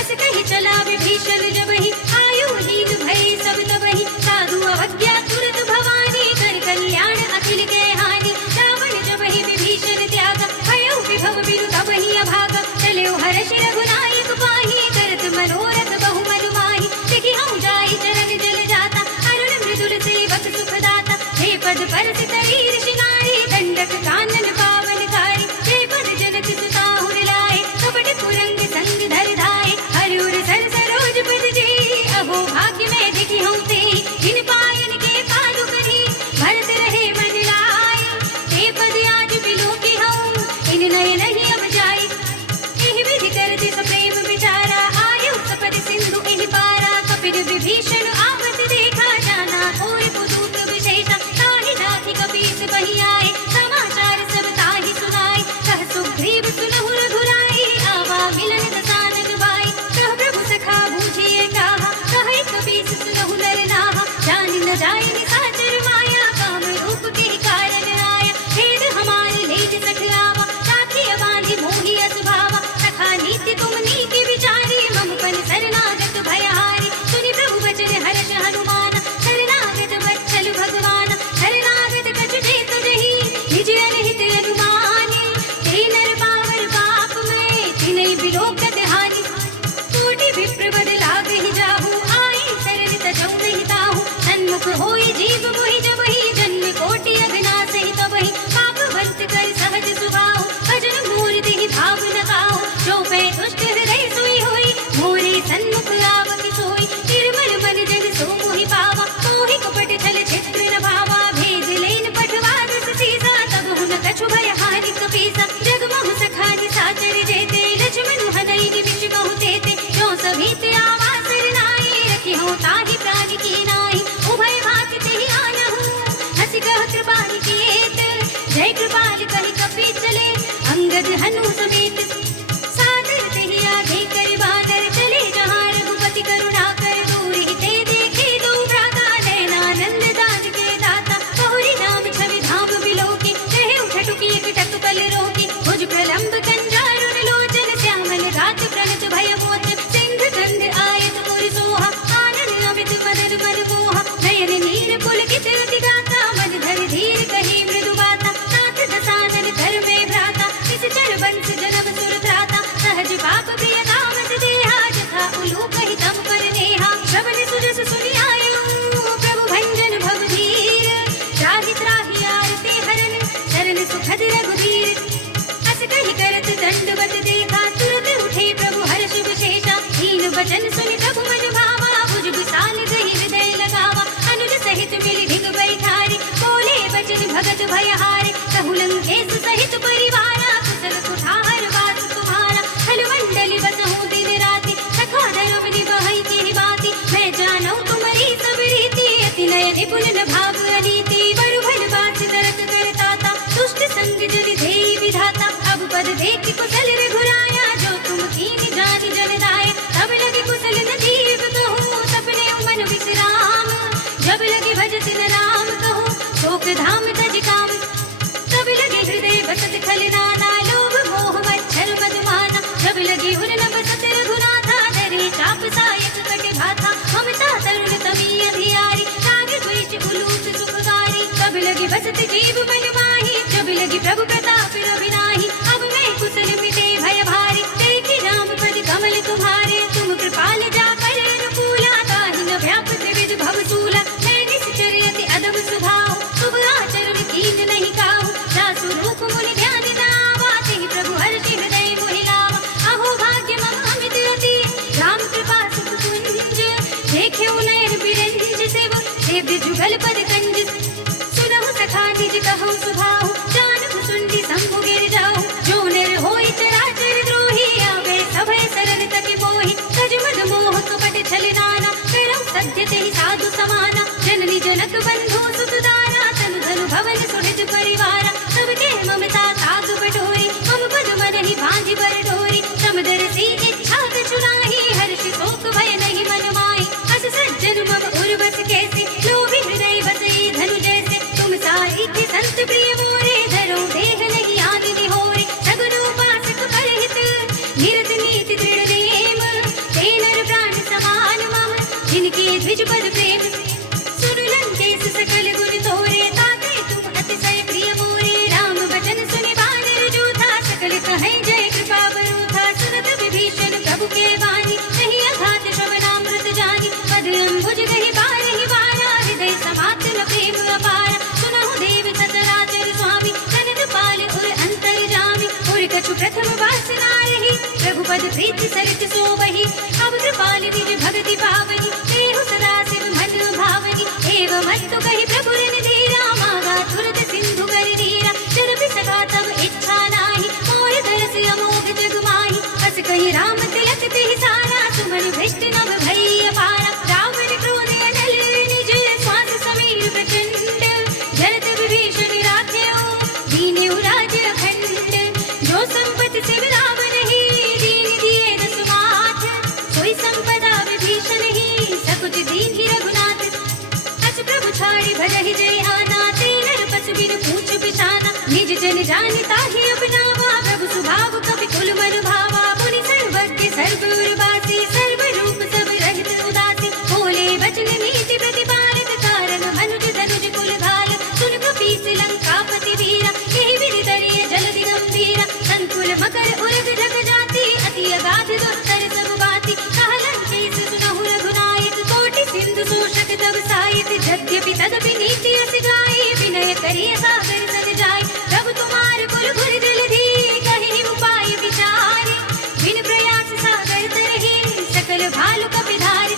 अस कहि चला विभीषण जबहि, आयु हीन भय सब तबहि। साधु अवज्ञा तुरत भवानी, कर कल्याण अखिल के हानि। रावण जबहि विभीषण त्यागा, भयो विभव बिनु तबहि अभागा। चल्यो हर्षि रघुनायक पाहि, करत मनोरथ बहु मनु माहि। देखि हऊँ जाई चरण जल जाता, अरुण मृदुल सेवक सुख दाता। हे पद परस तरी ऋषि नारी, दंडक कानन पावनकारी। हे पद जनत सुताहुर लाए, कपट कुरंग संग धर धाए। हरिउर सर सरोज पद जेई, अहो भाग्य में देखि हऊँ तेई। इन पायन के पादुकरी, भरत रहे मन लाए। हे पद आज बिलोकी हऊँ, इन नय नहीं अब जाई। एहि विधि करति सप्रेम विचारा, आयु सपद सिंधु एहि पारा। कपिल विभीषण आवत देखा, जाना और कुदूत विशेषा। ताहि नाथि कपीस बहि आए, समाचार सब ताहि सुनाए। कह सुग्रीव सुनहु रघुराई, आवा मिलन दसानन भाई। कह प्रभु सखा बूझिए काहा, कहै कपीस सुनहु नर नाहा। जानि न जाय निशाचर माया, काम रूप के कारण आया। भेद हमारे लेज सठ आवा, राखिय बांधि मोहि अस भावा। सखा नीति तुम नीति विचारी, मम पन शरणागत भयहारी। सुनि प्रभु वचन हर्ष हनुमाना, शरणागत वत्सल भगवाना। शरणागत कछु जेत जहि, निज अनहित अनुमानी। ते नर पावर पाप में, तिनै बिलोकत हानि। कोटि विप्र बद लागहि जाहु, आई शरण तजौ नहीं ताहु। सन्मुख होई जीव मोहि जबहि, जन्म कोटि अघनासहि तबहि। पापवंत कर सहज सुभाव, भजन मोर देहि भाव न काहु। जो पै दुष्ट हृदय सोई होई, मोरे सन्मुख आवति सोई। निर्मल मन जन सो मोहि पावा, मोहि कपट छल छिद्र न भावा। भेद लेन पठवा दस सीसा, तब हुन कछु भय हानि कपीसा। जग महु सखा निशाचर जेते, लक्ष्मण हनई निमिष बहु तेते। जो सभीत आवा सरनाई, रखि हूँ ताहि प्राण की नाई। उभय भाति तेहि आनहु, हसि कह कृपाल किएत। जय कृपाल कहि कपि चले, अंगद हनु समेत। सादर तेहि आगे कर बादर, चले जहाँ रघुपति करुणा कर। दूरि ते देखे दो भ्राता, नयनानंद दान के दाता। बहुरी नाम छवि धाम बिलोकी, कहे उठटुकी एकटक पल रोकी। भुज प्रलंब कंजारुण लोचन, श्यामल गात प्रणत भय मोचन। सिंध गंध आयत उर सोहा, आनन अमित मदन मन मोहा। नयन नीर पुलकित अति गाता, मन धर धीर कही मृदु बाता। नाथ दसानन धर्मे भ्राता, निश्चर बंस भगत भय हारे, कहु लंकेश सहित परिवारा, कुशल कुठार वास तुम्हारा। खल मंडली बसहु दिन राति, सखा धर्म निभाई की बाती। मैं जानू तुम्हारी सब रीति, अति नय निपुण न भाव अनीति। बरु भल बात दरत करताता, दुष्ट संग जल धेई विधाता। अब पद देख कुशल रघुराया, जो तुम कीन जानि जन दाय। तब लगे कुशल न जीव कहूँ, सपने मन विश्राम। जब लगे भजत न नाम कहूँ, शोक धाम तज काम। तब लगे हृदय बसत खल नाना, लोभ मोह मच्छर मधुमाना। जब लगे उर न बसत रघुनाथा, धरे चाप सायक कटे भाथा। ममता तरुण तमी अधियारी, राग द्वेष उलूट सुखकारी। तब लगे बसत जीव मन माही, जब लगे प्रभु प्रताप रविनाही। अब मैं कुशल मिटे भय भारी, देखी राम पद कमल तुम्हारे। तुम कृपाल जाकर अनुकूला, ताहि न व्यापत विध भवसूला। मैं निश्चर अति अदब स्वभाव, शुभ आचरण कीन नहीं काहू। दासु रूप मुनि ध्यान न आवा, तेहि प्रभु हर्षि हृदय मोहि लावा। अहो भाग्य मम अमित अति, राम कृपा सुख कुंज। देख्यउ नयन बिरंज शिव, सेव्य जुगल पद कंज। सुनहु सखा निज कहु सुभाहु, जानहु सुंडी शंभु गिर जाहु। जो नर होई चराचर द्रोही, आवे सभय सरल तके मोहि। तज मद मोह कपट छल नाना, करौ सत्य तेहि साधु समाना। जननी जनक बंधु सुत दारा, तनु धनु भवन सुहृद परिवारा। सबके ममता ताग बटोरी, मम पद मन ही बांधि बर डोरी। समदर सी इच्छा कछु नाही, हर्षि शोक भय नहीं मन माही। अस सज्जन मम उर्वस कैसे, लोभी हृदय बसई धनु जैसे। तुम साई के संत प्रिय मोरे, धरो देह नहीं आनि निहोरे। सगुन उपासक परहित, निरत नीति दृढ़ नेम। ते नर प्राण समान मम, जिनके द्विज पद प्रेम। सुन लंकेश सकल गुण तोरे, ताते तुम अतिशय प्रिय मोरे। राम वचन सुनि वानर जोधा, सकल कहें जय कृपा बरूथा। सुनत विभीषण प्रभु के वाणी, नहीं अघात श्रवणामृत जानी। पद अंबुज गहि बारहि बारा, हृदय समात न प्रेम अपारा। सुनहु देव सचराचर स्वामी, कनन पाल उर अंतर जामी। उर कछु प्रथम वासना रही, प्रभु पद प्रीति सरित सोवहि। अब कृपाल निज भगति पावनी, देहु सदा शिव मन भावनी। एवं अस्तु कहि प्रभु रन धीरा, मागा तुरत सिंधु कर नीरा। जरपि सखा तब इच्छा नाही, मोर तरस अमोघ जग माही। बस कहि राम तिलक तिहि सारा, सुमन भ्रष्ट नभ भई अपारा। रावण क्रोध अनल निज, श्वास समीर प्रचंड। जरत विभीषण राख्यो, दीन्यु राज अखंड। जो संपत्ति शिव रावण ही, दीन दिए दस माथ। सोई संपदा विभीषण ही, सकुच दीन ही रघुनाथ। अस प्रभु छाड़ि भजहि जय आना, ते नर पशु बिनु पूछ बिछाना। निज जन जानि ताहि अपनावा, प्रभु सुभाव कपि कुल मन भावा। मुनि सर्वज्ञ सर्व उर्वासी, सर्व रूप सब रहित उदासी। बोले वचन नीति प्रतिपालित, कारण मनुज धनुज कुल घाल। सुन कपीस लंकापति वीरा, यही विधि तरिय जलधि गंभीरा। संकुल मकर उरग जग जाति, अति अगाध दुस्तर सब बाती। कहा लंकेश सुनहु रघुनायक, कोटि सिंधु शोषक तब सायक। यद्यपि तदपि नीति अस गाई, विनय करिय सागर सद जाय। प्रभु तुम्हार कुल गुर जलधि, कहि उपाय विचारे। बिन प्रयास सागर तरहि, सकल भालु कपिधारि।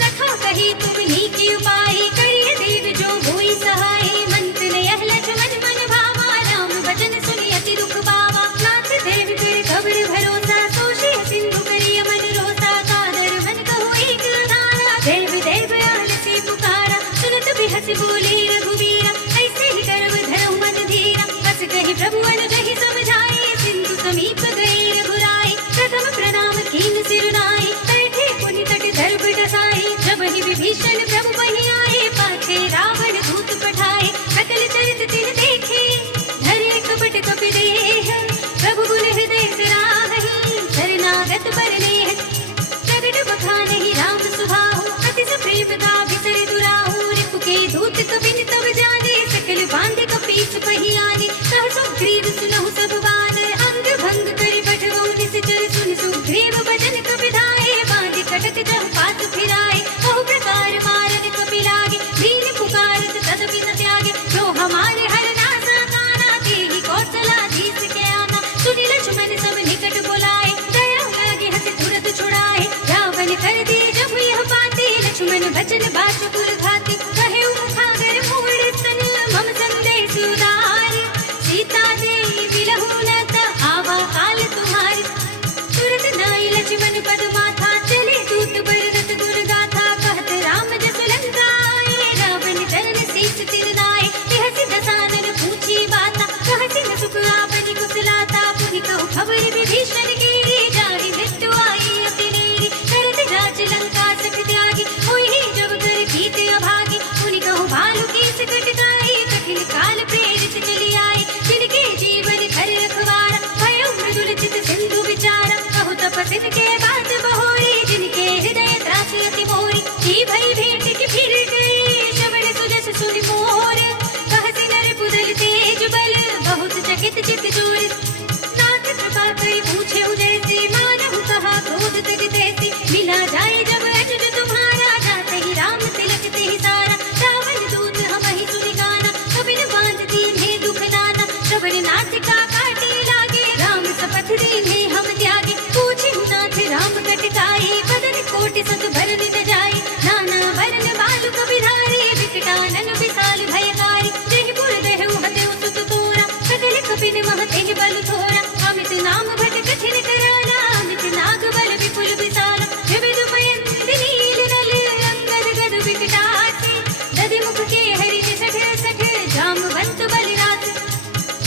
सखा कहि तुम नीकी उपाय, करिय देव जो होई सहाय। मंत्र यह लक्ष्मण मन भावा, राम वचन सुनि अति दुख पावा। नाथ देव कर खबर भरोसा, सोषे सिंधु करिय मन रोसा। कादर मन कहो एक अधारा, देव देव आलसी पुकारा। सुनत बिहस बोले रघुवीरा, ऐसे ही करब धरहु मन धीरा। बस कहि प्रभु अनुजहि समझाए, सिंधु समीप गए रघुराई। प्रथम प्रणाम कीन सिर नाई, बैठे पुनि तट दर्भ डसाई। जब ही विभीषण प्रभु बहि आए, पाछे रावण दूत पठाए। सकल चरित तिन देखे, धरे कपट कपि देह। प्रभु गुण हृदय सराहहि, शरणागत पर नेह। प्रगट बखानहि राम सुभाहु, अति सप्रेमता बिसरि दुराहु। रिपु के दूत कबिन तब जाने, सकल बांध कपीस पहि आने। कह सुग्रीव सुनहु सब बात, अंग भंग करि पठवउ निश्चर। सुनि सुग्रीव बचन कपि धाये, बांध कटक जहु पास फिराए। बहु प्रकार मारन कपि लागे, दीन पुकारत तदपि न त्यागे। जो हमारे हर नासा काना, तेहि कौशलाधीश के आना। सुनि लक्ष्मण सब निकट बुलाए, दया लागे हंस तुरत छुड़ाए। रावण कर दिए जब यह बातें, लक्ष्मण बचन बाचुकुर घाते। कहे मुखागर मूढ़ स्तन, मम संदेश उदार, सीता दे बिलहु न त आवा काल तुम्हारी। तुरत नाई लक्ष्मण पद माथा, चले दूत बरदत गुण गाथा। कहत राम जस लंका आए, रावण चरण शीस तिर नाए। बिहसि दसानन पूछी बाता, कहसि न सुख आपनि कुशलाता। पुनि कहु खबर विभीषण केरी, जानि मृत्यु आई अति नेरी। करत राज लंका सख त्यागी, होई जब कर कीते अभागी। पुनि कहु भालु कीस कटकाई, कठिन काल प्रेरित चली आई। जिनके जीवन धर रखवारा, भयो मृदुल चित सिंधु विचारा। कहु तपस्विन के बात बहोरी, जिनके हृदय त्रासि अति मोरी। की भई भेंट की फिर गए, श्रवण सुजस सुनि मोर। कहसि नर पुदल तेज बल, बहुत चकित चित चोर। नाथ कृपा कई पूछे जैसी, मानहु कहा क्रोध तज तैसी। मिला जाए जब अनुज तुम्हारा, जाते ही राम तिलक ते ही सारा। रावण दूत हमहि सुनि गाना, कबिन बांध दीन्हे दुख नाना। श्रवण नासिका काटे लागे, राम शपथ दीन्हे हम त्यागे। पूछिहु नाथ राम कटकाई, बदन कोटि सत भरन न जाई। नाना वरन बालु कबिधारी, विकटानन विशाल भयकारी। जहि पुर देहु हतेउ सुत तोरा, सकल कपिन मह तेहि बल थोरा। अमित नाम भट कठिन कराला, अमित नाग बल विपुल विशाला। विविध पयंति नील नल, अंगद गद विकटासी। दधि मुख के हरि सठ सठ, जामवंत बलिराज।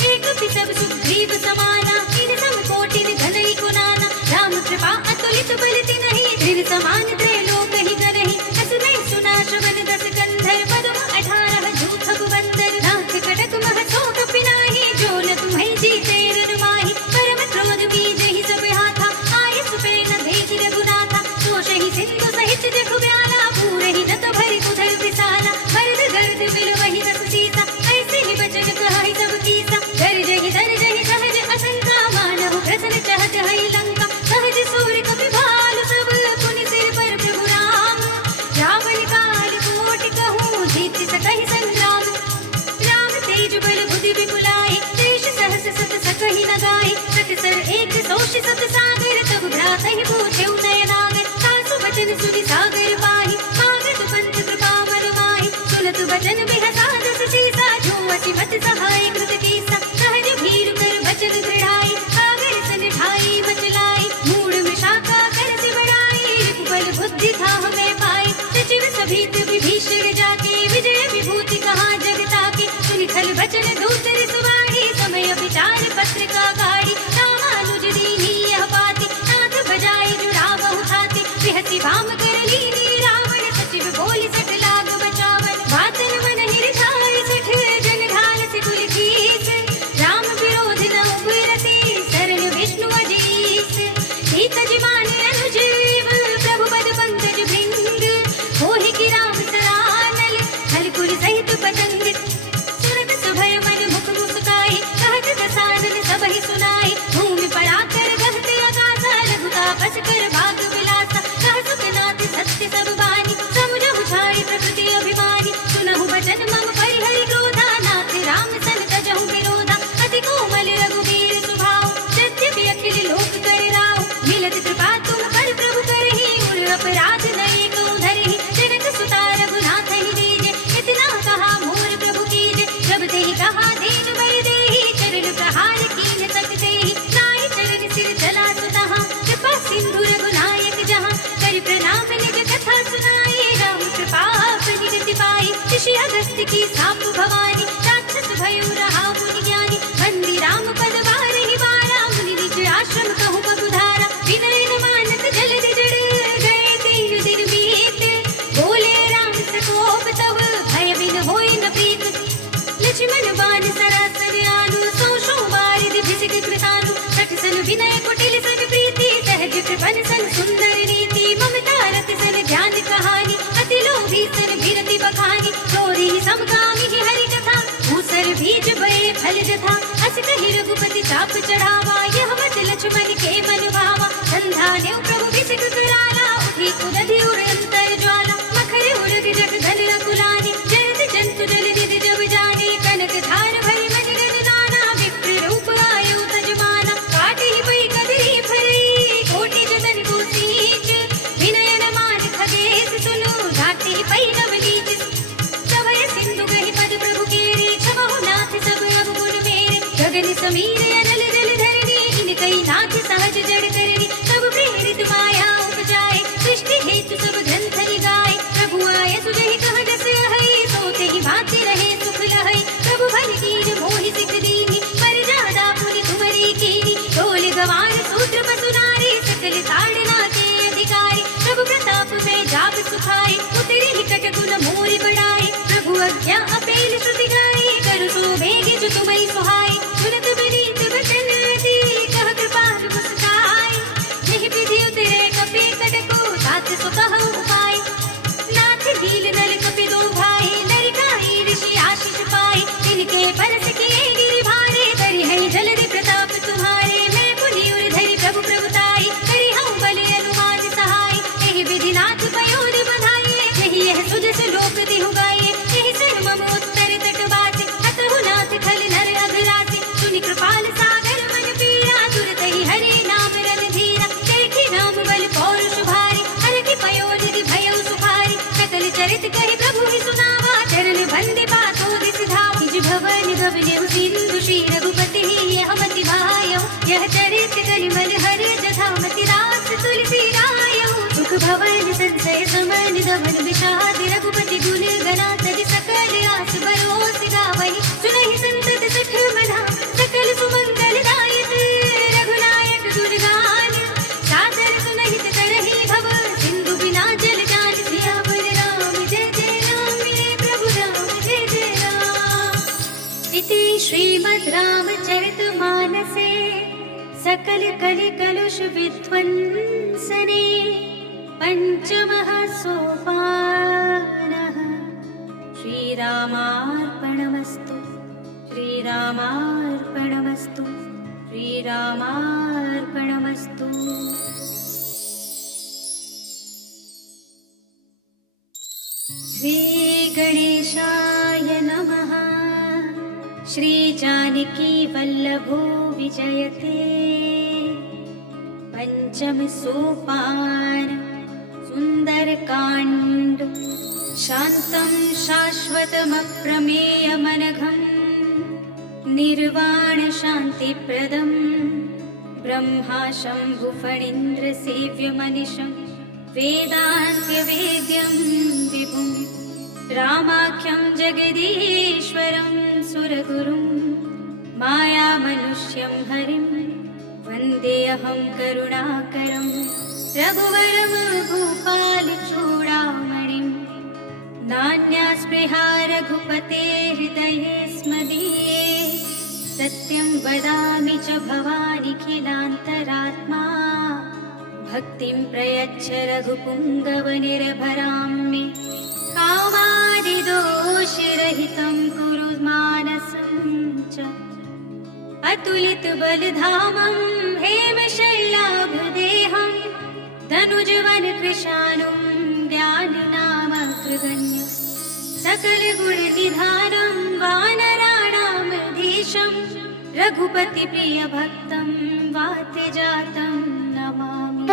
एक पिसब सुग्रीव समाना, इन सम कोटिन घनई कुनाना। राम कृपा अतुलित बल तिनहि, धीर समान त्रैलोक ही करहि। असुरहि सुना श्रवण दस कंधर, पदम 18 जूथब बंदर। नाथ कटक मह शोक पिनाहि, जो न तुम्हें जीते रन माहि। परम क्रोध बीजहि सब हाथा, आयस पे न भेज रघुनाथा। दोषहि सिंधु सहित जखु ब्याला, पूरहि न तो भरि उधर विशाला। मर्द गर्द बिलवहि दस सीसा, ऐसे ही बचन कहहि सब कीसा। गर्जहि दर्जहि सहज असंका, मानहु प्रसन्न चहत हई लंका। सहज सूर कपि भालु सब, पुनि सिर पर प्रभु राम। रावण काल कोटि कहूँ, जीत सकहि संग्राम। राम तेज बल बुद्धि विपुलाई, देश सहस सत सकहि न गाई। सतसर एक सोष सत सागर, तब भ्रातहि पूछेउ नयनागर। सासु बचन सुनि सागर पाहि, कागद पंथ कृपा बल माहि। सुनत बचन बिहसा दस सीसा, जो असी मत सहाय कृत कीसा। सहज भीरु कर बचन दृढ़ाई, सागर सन ढाई मचलाई। मूढ़ विशाखा कर सि बड़ाई, रिपुबल बुद्धि था हमें पाई। सचिव सभीत विभीषण जाके, विजय विभूति कहा जगता के। सुनि खल बचन दूतर सुवाही, समय विचार पत्र का गाड़ी। रामानुज दीन्ही यह बाती, नाथ बजाए जुड़ावहु छाती। बिहसि भाम कर लीनी रावण, सचिव बोलि सठ लाग बचावन। बातन मन हिरछाय सठ, जन ढाल से कुल कीस। राम विरोध न उपरति, शरण विष्णु अजीस। सीत जिमानि अनुज देव, प्रभु पद पंकज भृंग। होहि की राम सरानल, हल कुल सहित पतंग। सुरत सभय मन मुख मुस्काई, कहत दसानन सबहि सुनाई। भूमि पराकर गहत आकाशा, रघुतापस कर भाग विलासा। कह सुखनाथ सत्य सब बानी, समुझहु छाई प्रकृति अभिमानी। सुनहु बचन मम परिहरि क्रोधा, नाथ राम सन तजहु विरोधा। अति कोमल रघुवीर स्वभाव, यद्यपि अखिल लोक कर राव। मिलत कृपा तुम पर प्रभु करहि, उर अपराध नये को धरहि। जनक सुता रघुनाथ ही दीजे, इतना कहा मोर प्रभु कीजे। जब तेहि कहा दीन बर देहि, चरण प्रहार कीन्ह सकतेहि। नाहि चरण सिर चला सुतहाँ, कृपा सिंधु रघुनायक जहाँ। कर प्रणाम निज कथा सुनाई, राम कृपा आपनि गति पाई। ऋषि अगस्त्य की साप भवानी, राक्षस भयो रहा मुनि ज्ञानी। बंदी राम पद बारहि बारा, मुनि निज आश्रम कहु बहुधारा। विनय न मानत जलधि जड़, गए 3 दिन बीत। बोले राम सकोप तब, भय बिन होई न प्रीत। लक्ष्मण बाण सरासन आनु, सौ सौ बारिधि भिषिक कृतानु। सठ सन विनय कुटिल सन प्रीति, सहज कृपन सन सुंदर नीति। ममता रत सन ध्यान कहानी, अति लोभी सन बिरति बखानी। चोरी समकामी ही हरि कथा, भूसर बीज बड़े फल जथा। अस कहि रघुपति चाप चढ़ावा, यह मत लक्ष्मण के मन भावा। संधा नेउ प्रभु भिषिक कराला, उठी उदधि उर अंतर ज्वाला। मखर उरग जग धन रघुलानी, जयत जंतु जल निधि जब जानी। कनक धार भरि मन गण दाना, विप्र रूप आयु तजमाना। काटि पै कदरी फरई, कोटि जतन को सींच। विनय न मान खगेश सुनु, घाटी पै नव लीच। सभय सिंधु गहि पद प्रभु केरी, छमहु नाथ सब समीर अनल जल धरणी इन कई नाथ सहज जड़ करणी सब प्रेरित माया उपजाए सृष्टि हेतु सब ग्रंथ गाए प्रभु आए सुजहि कह जस है सोते ही भांति रहे सुख लहै प्रभु भल कीन मोहि सिख दीनी पर जादा पुनि तुमरी कीनी ढोल गवार सूत्र पसुनारी सकल ताड़ना के अधिकारी प्रभु प्रताप में जाप सुखाए उतरी निकट गुण मोरि बढ़ाए प्रभु अज्ञा अपेल श्रुति गाए करु सो भेगे जो तुम्हारी सुहाए सुनत विनीत वचन अति कह कृपाल मुस्काए यही विधि उतरे कपे कटको तात सो कह उपाय नाथ ढील नल कपे दो भाई नरकाई ऋषि आशीष पाए तिनके बरस किए गिरि भारे करि है जलधि प्रताप तुम्हारे मैं पुनि उर धरि प्रभु प्रभुताई करि हूँ बल अनुमान सहाय यही विधि नाथ पयोधि बधाइए यही यह सुजस लोक दिहु गाइए यही सर मम उत्तर तटवासी हतहु नाथ खल नर अघरासी सुनि कृपाल सागर मन पीरा तुरत ही हरि नाम रन धीरा देखि राम बल पौरुष भारी हर की पयोधि भयउ सुखारी सकल चरित कहि प्रभु ही सुनावा चरण बंदि पातो दिस धाम निज भवन गवने सिंधु श्री रघुपति यह मति भायौ यह चरित कलिमल हरि जथा मति रास तुलसी रायौ सुख भवन संचय समन दमन विषाद रघुपति गुण गना तज सकल आस बरोस गावहि सुनहि संतत सठ मना सकल सुमंगल दायक रघुनायक दुर्गान सादर सुनहित करहि भव सिंधु बिना जल जान सियावर राम जय जय राम मेरे प्रभु राम जय जय राम इति श्रीमद् रामचरितमानसे सकल कलि कलुष विध्वंसने पंचमः सोपानः श्रीरामार्पणमस्तु श्रीरामार्पणमस्तु श्रीरामार्पणमस्तु। श्री गणेशाय नमः। श्री जानकी वल्लभो विजयते पंचम सोपान सुंदर कांड शांतं शाश्वतमप्रमेयमनघं निर्वाण शांतिप्रदं ब्रह्मा शंभु फणीन्द्र सेव्यमनिशं वेदान्त्यवेद्यं विभुं रामाख्यं जगदीश्वरं सुरगुरुं मायामनुष्यं हरिं वन्देऽहं करुणाकरं रघुवरं भूपालचूडामणिं नान्यास्पृहा रघुपते हृदये स्मदीये सत्यं वदामि च भवानिखिलान्तरात्मा भक्तिं प्रयच्छ रघुपुङ्गवनिर्भरां मे कामादिदोषरहितं कुरु मानसं च अतुलितबलधामं हेमशैलाभदेहं धनुजवनकृशानुं ज्ञाननामग्रगण्यं सकलगुणनिधानं वानराणामधीशं रघुपतिप्रियभक्तं वात्यजातं नमामि।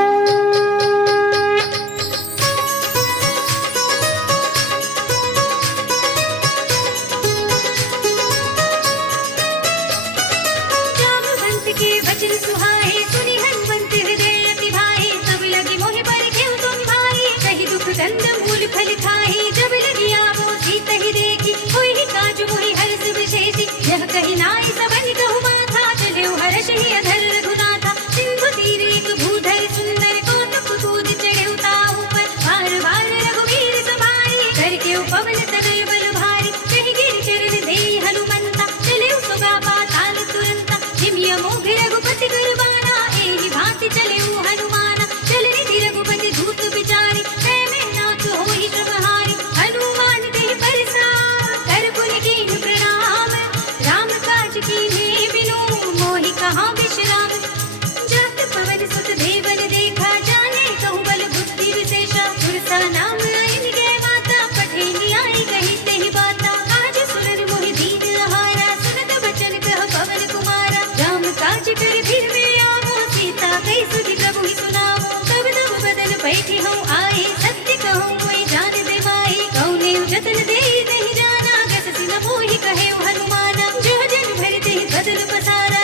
वचन सुहाए सुनि हनुमंत हृदय अति भाए तब लगी मोहि पर घेउ तुम भाई कहि दुख दंड मूल फल खाए जब लगी आवो सीता ही देखी होई काज मोहि हर्ष विशेषी यह कहि नाई सबन कहु माथा चले हर्ष ही अधर रघुनाथा सिंधु तीर एक भूधर सुंदर कौतुक कूद चढ़े ताहु पर बार बार रघुवीर सवारी करके पवन तनय बल भारी कहि गिर चरण दे हनुमंता चले सुगा पाताल तुरंता जिमिया मोघ रघुपति गुरबाना एहि भांति चले हनुमाना चल निधि रघुपति धूत विचारी मैं नाथ होहि श्रमहारी हनुमान देहि परसा कर पुनि कीन्ह प्रणाम राम काज कीन्हे बिनु मोहि कहाँ विश्राम जात पवन सुत देवन देखा जाने कहु बल बुद्धि विशेषा सुरसा नाम आइन गे माता पठे न्याय कहि तेहि बाता काज सुरन मोहि दीन आहारा सुनत बचन कह पवन कुमारा राम काज कर फिर में आवो सीता कहि सुधि प्रभु ही सुनावो तब तब बदन बैठी हूँ आए सत्य कहूँ कोई जान दे माई कौने जतन दे नहीं जाना गस सिन मोहि कहे हनुमाना जो जन भर दे बदन पसारा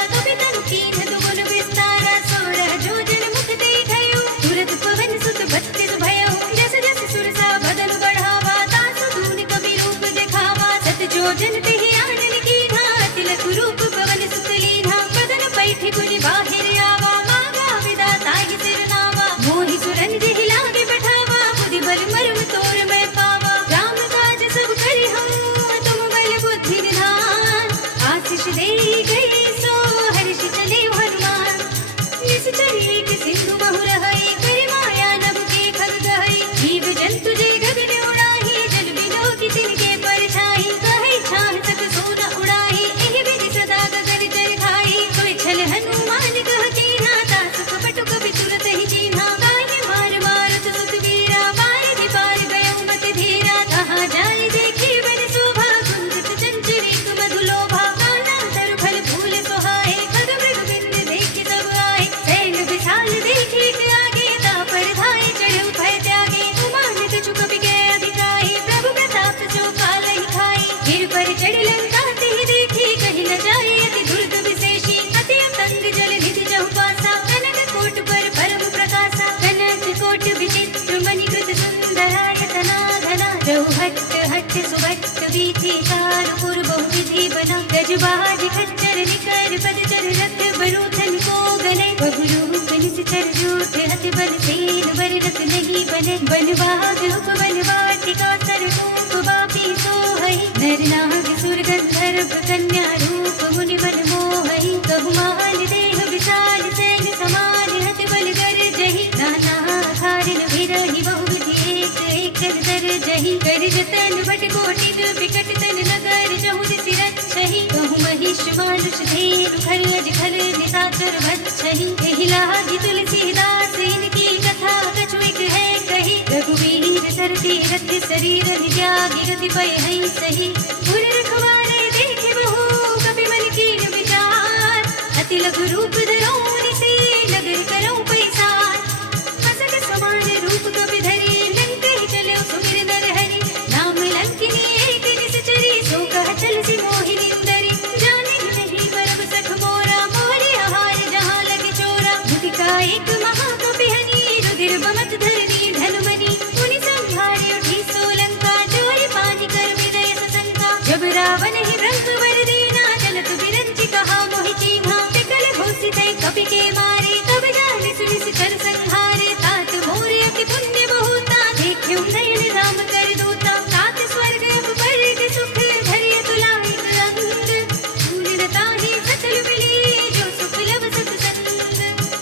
कही गई सो हर्ष चले हनुमान। निश्चर एक सिंधु महु रहई, करि माया नभ के खग गहई। जीव जंतु जे गगन उड़ाही, जल बिलो की तिनके परछाई। कहई छाह तक सोना उड़ाही, एहि विधि सदा गगन चर खाई। सोई छल हनुमान कह कीन्हा, तासु कपट कपि तुरत ही चीन्हा। गाय मार मारत सुत वीरा, बारिधि पार गयो मत धीरा। कहाँ जाय देखी बन शोभा, कुंजित चंचल एक मधु लोभा। नाना तरु फल फूल सोहाए, खग मृग बिंद देखि सब आए। सैल विशाल देखि एक आगे, तापर धाय चढ़ऊ भय त्यागे। उमान कछु कपि के अधिकाई, प्रभु प्रताप जो कालहि खाई। गिर पर चढ़ लंका तिहि देखी, कहि न जाय अति दुर्ग विशेषी। अति अतंग जल निधि जहु पासा, कनक कोट पर परम प्रकाशा। कनक कोट विचित्र मणिकृत सुंदरायतना धना। जहु हट्ट हट्ट सुभट्ट वीथि, चारु पुर बहु विधि बना। गजबाज खच्चर निकर पदचर, रथ बरूथन को गले। बहुरूप निश्चर जूठ, हति बल सेन बर रत नहीं बने। बनवाग उपवन वाटिका, सरभूप बापी सोहई। नर नाग सुर गंधर्व कन्या, रूप मुनि बन मोहई। बहुमान देह विशाल, सैन समान हति बल गर जही। नाना खारिन विरहि, बहु विधि एक एक कर जही। कर जतन बट कोटि विकट तन, नगर जहु दिसि रक्षहि। कहु महिष मानुष धेनु, खर अज खल निशाचर भक्षहि। एहि लागी तुलसीदास, इनकी कथा कछु एक है कही। रघुवीर सरति रथ शरीर, त्यागी गति पय हई सही। उर रखवारे देखे बहु, कपि मन कीन विचार। अति लघु रूप धरऊ निसे, नगर करऊ पैसार। असग समान रूप कपि धरि, लंकहि चलऊ सुमिर नर हरि। नाम लंकिनी एक निश्चरी, सो कह चल सी मोहि निंदरी। जाने नहीं मरब सख मोरा, मोरे आहार जहाँ लगे चोरा। मुदिका एक महाकपि हनि, रुधिर बमत धरनी धनुमनि। मुनि संहारे उठी सोलंका, जोरि पानी कर विदय सशंका। जब रावण ही ब्रह्म वर देना, चलत बिरंचि कहा मोहि चीन्हा। विकल घोषितै कपि के मारे, तब जाने सुनिस कर संहारे। तात मोर अति पुण्य बहुता, देख्यौ नयन राम कर दूता। तात स्वर्ग अपर सुख, धरि अतुलायक अंग। शूरताहि सकल मिली, जो सुख लब सत्संग।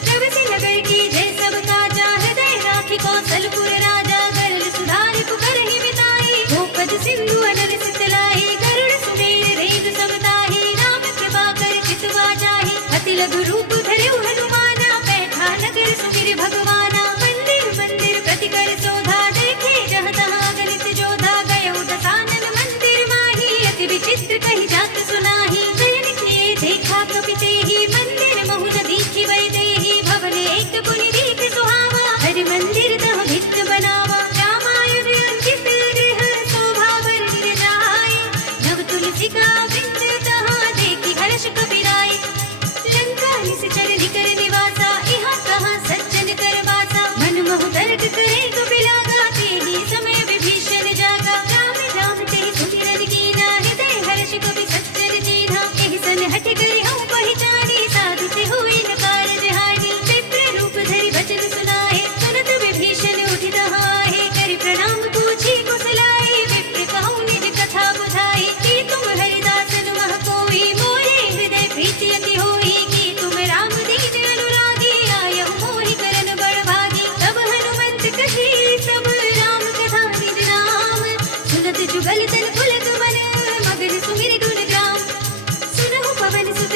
प्रभ से नगर की जय सब काजा, हृदय राखि कौशलपुर राजा। गरल सुधारि पुकारहि बिताई, गोपद सिंधु अनल सितलाई। गरुड़ सुमेर रेग सब ताहि, राम कृपा कर चितवा जाहि। अति लघु रूप धरऊ हनुमाना, बैठा नगर सुमिर भगवाना। मंदिर मंदिर प्रति कर शोधा, देखे जहाँ तहाँ गणित जोधा। गयो दसानन मंदिर माही, अति विचित्र कही जात सुनाही। शयन किए देखा कपि तेहि, मंदिर महु न दीखि वै देहि। भवन एक पुनि दीख सुहावा, हरि मंदिर तह भित्त बनावा। रामायण अंकित गृह, शोभा वर्णित जाय। नव तुलसिका वृंद तहाँ, देखि हर्ष कपि राय। लंका निश्चर निकर निवासा, इहाँ कहाँ सज्जन कर वासा। मन महु तर्क करे कपि लागा, तेहि समय विभीषण जागा। राम राम तेहि सुमिरन कीना, हृदय हर्ष कपि सज्जन चीन्हा। एहि सन हठि करि हऊँ पहिचानी, साधु से हुई न कारज हानि। विप्र रूप धरि वचन सुनाए, सुनत विभीषण उठि तहाँहि। करि प्रणाम पूछी कुशलाए, विप्र कहूँ निज कथा बुझाई। कि तुम हरिदासन मह कोई, मोरे हृदय प्रीति अति होई। कि तुम राम दीन अनुरागी, आयहु मोहि करन बड़ भागी। तब हनुमंत कही सब, राम कथा निज नाम। सुनत जुगल तन पुलक मन, मगन सुमिर गुण ग्राम। सुनहु पवन सुत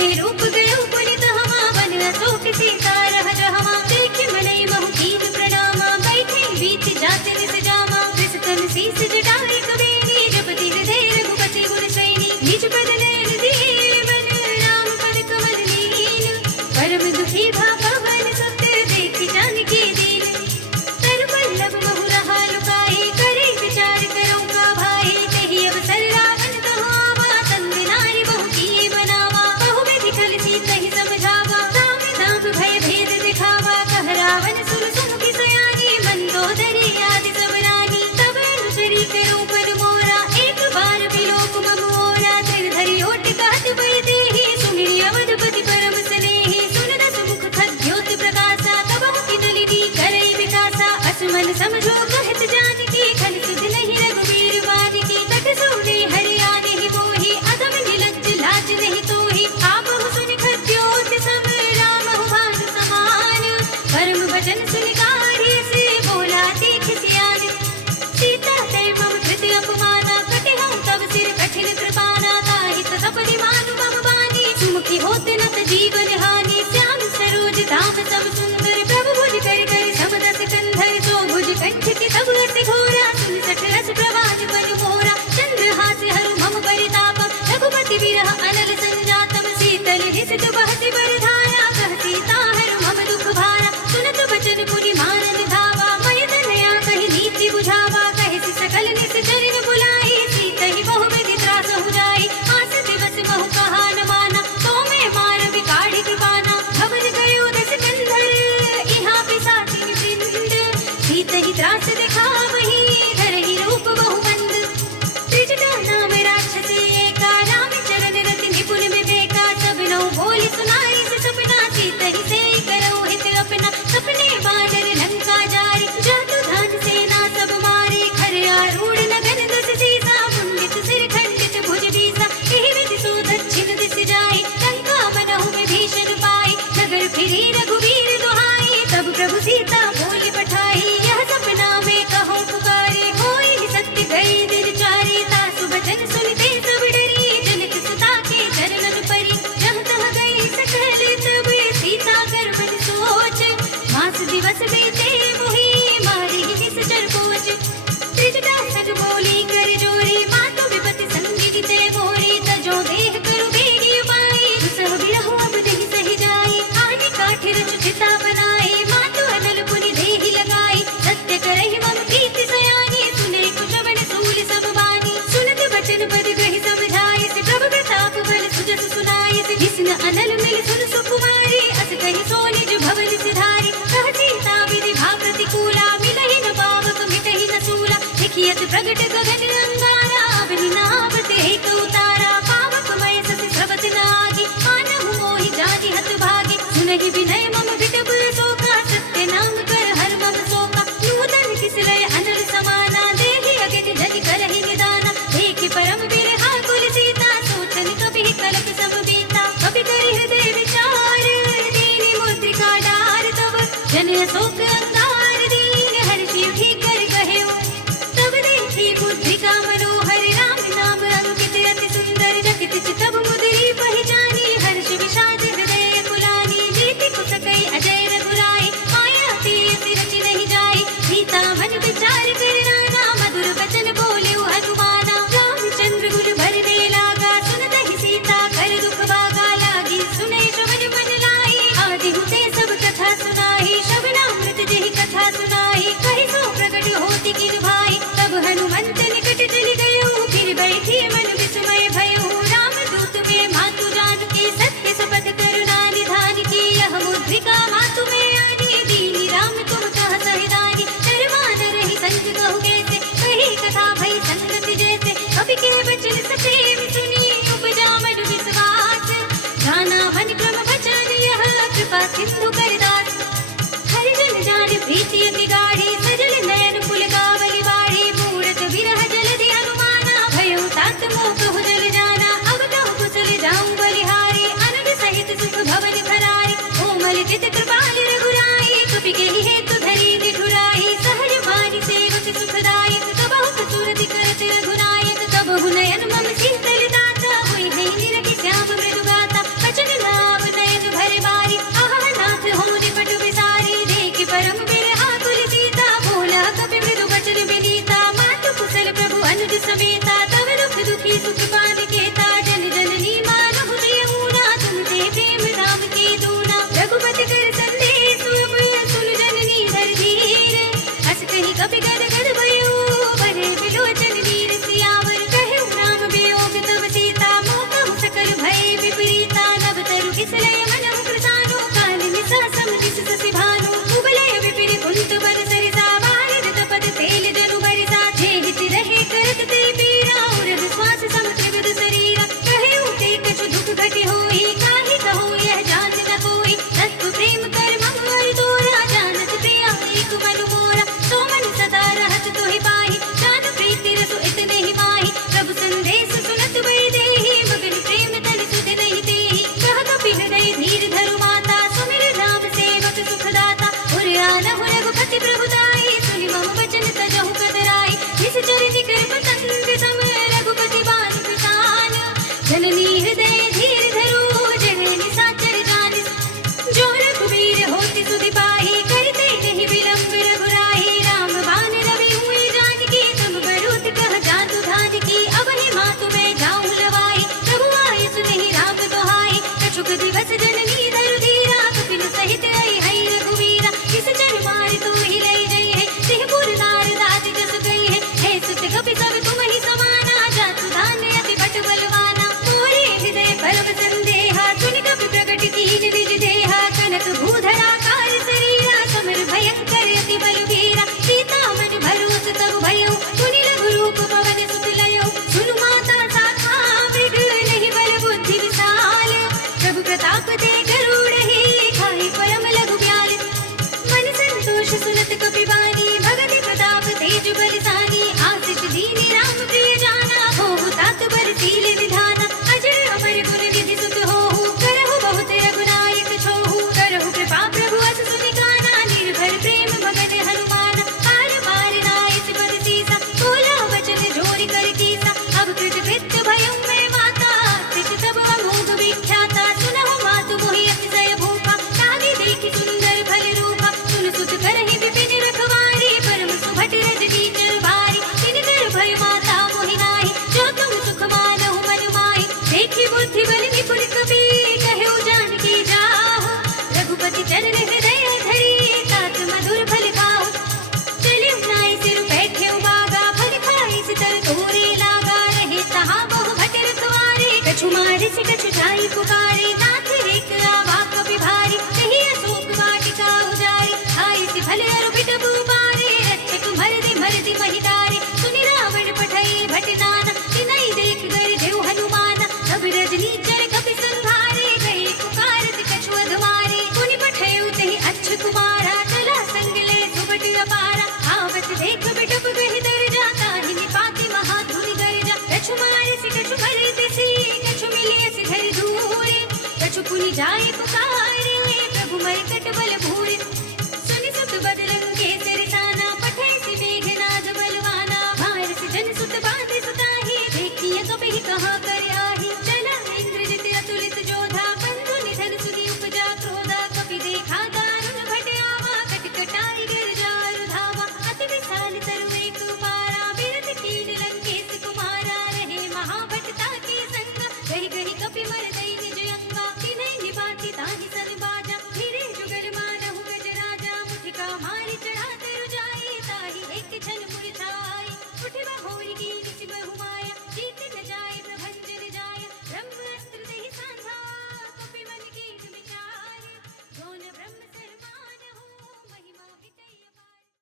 मोहि रूप गयो पुनित हमा बन अशोक सीता रह जहमा देखि मनई महु कीन प्रणामा बैठे बीच जाति निस जामा कृष्ण शीस जटाई कबीनी जपति हृदय रघुपति गुण सैनी निज पद नयन दिए मन राम पद कमल लीन परम दुखी भा पवन सुत देखि जानकी दीन तर पल्लव महु रहा लुकाई करे विचार करो का भाई तेहि अवसर रावण कहो आवा संग नारी बहु किए बनावा बहु विधि कल सीतहि समझावा राम नाम भय भेद दिखावा कह रावण सुर सुमुखी सयानी मंदोदरी आदि सब रानी तब अनुचरी करो पद मोरा एक बार विलोक मम ओरा धरि ओट कहत भय देहि सुमिरि अवधपति परम स्नेहि सुन दस मुख खद्योत प्रकाशा तब की नलिनी करई विकासा असमन समझो कहत जानकी खल सुध नहीं रघुवीर वानकी तट सोने हरियाणि ही मोहि अधम निलज्ज लाज नहीं तोहि आपहु सुनि खद्योत सब रामहु भानु समान परम वचन सुनि कारी से बोला तीख सियान सीता ते मम कृति अपमाना कटिहं तब सिर कठिन कृपाना ताहि सपदि मानु मम बानी सुमुखी होत नत जीवन हानि श्याम सरोज धाम सब सुंदर प्रभु भुज कर कर समदस कंधर सो भुज कंठ की तब अति घोरा सुन सठ रस प्रवाज पन मोरा चंद्रहास हरु मम परिताप रघुपति विरह अनल संजातम शीतल हिसित बहति बरधारा कह सीता हरु मम दुख भारा सुनत बचन पुनि मारन धावा मय तनया कहि नीति बुझावा कहि सकल निस चरण बुलाई सीतहि बहु विधि त्रास हो जाई आस दिवस महु कहा न माना तो मैं मार बिकाढ़ी कृपाना खबर गयो दस कंधर इहा पिसाचिन सिंध सीतहि त्रास दिखावहि धरहि रूप बहु मंद त्रिजटा नाम राक्षसी एका राम चरण रति निपुण विवेका सब नौ बोली सुनाई से सपना सीतहि से करो हित अपना सपने बानर लंका जारी जातु धान सेना सब मारे खर आरूढ़ नगन दस सीसा मुंडित सिर खंडित भुज बीसा एहि विधि सो दक्षिण दिस जाई लंका बनहु में भीषण पाई नगर फिरी रघुवीर दुहाई तब प्रभु सीता बोली पठाई यह सपना में कहो पुकारे होई सत्य गई दिन चारी तासु बचन सुनते सब डरी जनक सुता के चरणन परी जहाँ तह गई सकल तब सीता गर्भज सोच मास दिवस बीते मोहि मारी निश्चर पोच त्रिजटा सग बोली कर जोरी मातु विपति संगी ते मोरी तजो देह करु बेगी उपाई दुसह बिरहु अब देहि सहि जाई आदि काठि रच चिता बनाई मातु अनल पुनि देहि लगाई सत्य करहि मम कीर्ति सयानी सुने कुशवन सूल सब बानी सुनत बचन पद ग्रहि समझाई से प्रभु प्रताप बल सुजस सुनाई से जिसन अनल मिल सुन सुकुमारी अस कहि सो निज भवन सिधारी कह सीता विधि भा प्रतिकूला मिलहि न पावक मिटहि न सूला लिखियत प्रगट गगन अंगारा अवनि नावत एक उतारा पावक मय सस स्रवत नागी मानहु मोहि जानि हत भागी सुनहि विनय मम विटप शोका सत्य नाम कर हर मम शोका नूतन किसलय अनल समाना देहि अगति जनि करहि निदाना देखि परम बिरहा कुल सीता सोचन कपि कलप सब बीता कपि करि हृदय विचार दीनि मुद्रिका डार तब जन अशोक अंगार दीन हर्षि उठि कर कहेउ तब देखी बुद्धिका मनोहर राम नाम अंकित अति सुंदर जकित चितब मुदरी पहिचानी हर्ष विषाद हृदय कुलानी जीति कुसकई अजय रघुराई माया तीर रचि नहीं जाई सीता मन विचार कर नाना मधुर बचन बोलेउ हनुमाना रामचंद्र गुल भर दे लागा सुनतहि सीता कर दुख भागा लागी सुनै श्रवण मन लाई आदि हुते सब कथा सुनाई श्रवणामृत जेहि कथा सुनाई कहि सो प्रगट होति किन भाई तब हनुमंत निकट चली गयो फिर बैठी मन विस्मय भयो रामदूत में मातु जानकी सत्य शपथ करुणा निधान की यह मुद्रिका मातु में आनी दीनी राम तुम कह सहिदानी शर्मान रही संग कहु कैसे कही कथा भई संगति जैसे कवि के वचन सप्रेम सुनी उपजा मन विश्वास जाना मन क्रम वचन यह कृपा सिंधु करदास हरिजन जान प्रीति अति गाढ़ी सजल नयन पुल कावली बाढ़ी मूरत विरह जलधि हनुमाना भयो तात मोह कहु जल जाना अब कहु कुशल जाऊं बलिहारी अनंत सहित सुख भवन भरारी कोमल चित कृपाल रघुराई कपि के हेतु धरी निठुराई सहज वाणी सेवक सुखदायक कबहु कसूरति करत रघुनायक कबहु नयन मम शीतल दाता होई है निरखि श्याम मृदु गाता वचन समेता तब दुख दुखी सुख पान केता जन जननी मानहु जियऊना तुम ते प्रेम धाम की दूना रघुपति कर संदेश अब सुन जननी धर धीर हस कहीं कपि गद गद भयो बरे बिलोचन वीर सियावर कहु राम वियोग तब सीता मोह सकल भय विपरीता नभ तरु किसलय मनहु कृतानो काल निसा सम दिस ससि भानु कुबलय विपिन कुंत बर सरिसा बारिद तपद तेल जनु बरिसा जे हित रहे करत ते पीरा उरद श्वास सम त्रिविध शरीरा कहे उते कछु दुख घटे होई काहि कहो यह जान न कोई तत्व प्रेम कर मम हरि तोरा जानत प्रिया एक मन मोरा तो मन सदा रहत तोहि पाहि जान प्रीति रसु इतने ही माहि प्रभु संदेश सुनत भय देहि मगन प्रेम तन सुध नहीं देहि कह कपि हृदय धीर धरु माता सुमिर राम सेवक सुखदाता उरियान रघुपति प्रभुताई सुनि मम वचन तजहु कदराई निश्चर निकर पतंग सम रघुपति बाल कृतान जननी हृदय धीर धरो जननी साचर जान जो रघुवीर होति सुधि पाहि करते नहीं विलंब रघुराई राम बान रवि हुई जानकी तुम बरूत कह जातु धान की अब ही मातु मैं जाऊं लवाई प्रभु आय सुनहि राम दोहाई कछुक दिवस जननी धरु धीरा कपिल सहित आई हई रघुवीरा किस चर मार तू ही लई गई है सिंहपुर नार दाति जस गई है सुत कपि सब तुम ही समाना जातु धान्य अति बट बलवाना मोरे हृदय परम संदेहा सुनि कपि प्रगट कीन निज देहा कनक भूधरा कार शरीरा समर भयंकर अति बलवीरा सीता मन भरोस तब भयो सुनि रघु रूप पवन सुत लयो सुनु माता साखा मृग नहीं बल बुद्धि विशाल प्रभु प्रताप दे गरुड़हि खाहि परम लघु ब्याल मन संतोष सुनत कपि बानी भगति प्रताप तेज बलिसानी आशिष दीनी राम प्रिय जाना होहु तात बरसील विधाना अजर अमर गुण विधि सुत होहु करहु बहुत रघुनायक छोहु करहु कृपा प्रभु अस सुनि गाना निर्भर प्रेम भगत हनुमान पार पार नायक पद सीसा बोला वचन जोरि कर कीसा अब कृत कृत्य भयं मैं माता कृत तब अमोघ विख्याता सुनहु मातु मोहि अतिशय भूखा ताहि देखि सुंदर फल रूपा सुन सुत करहि विपिन रखवारी परम सुभट रज कीचर भारी तिन कर भय माता मोहि नाहि जो तुम सुख मानहु मन माहि देखि बुद्धि बल निपुण कपि कहु जानकी जाहु रघुपति चरण हृदय धरि तात मधुर फल खाहु चलिउ नाइ सिर बैठेउ बागा फल खाइ सितर तोरे लागा रहे तहाँ बहु भट रखवारे कछु मारिस कछु जाई पुकारे नाथ एक आवा कपि भारी कहि अशोक वाटिका उजारी खाइ सि फल अरु बिट भूपारे रक्षक मरदि महितारे सुनि रावण पठई भट नाना तिनई देख कर देव हनुमाना अब रजनी चर कपि संघारे गए पुकारत कछु अधवारे पुनि पठयउ तेहि अच्छ कुमारा चला संग ले सुबट अपारा आवत देख बिटप गहि दर जाता ही निपाति महाधुनि गर्जा कछु मारे सि कछु भरे तिसी कछु मिलिय सि धरि धूरे कछु पुनि जाय पुकारे प्रभु मरकट बल भूरे सुनि सुत बदलं के सिरसाना पठै सि मेघनाद बलवाना भार सि जन सुत बांधे सुताहि देखिए कपि कहाँ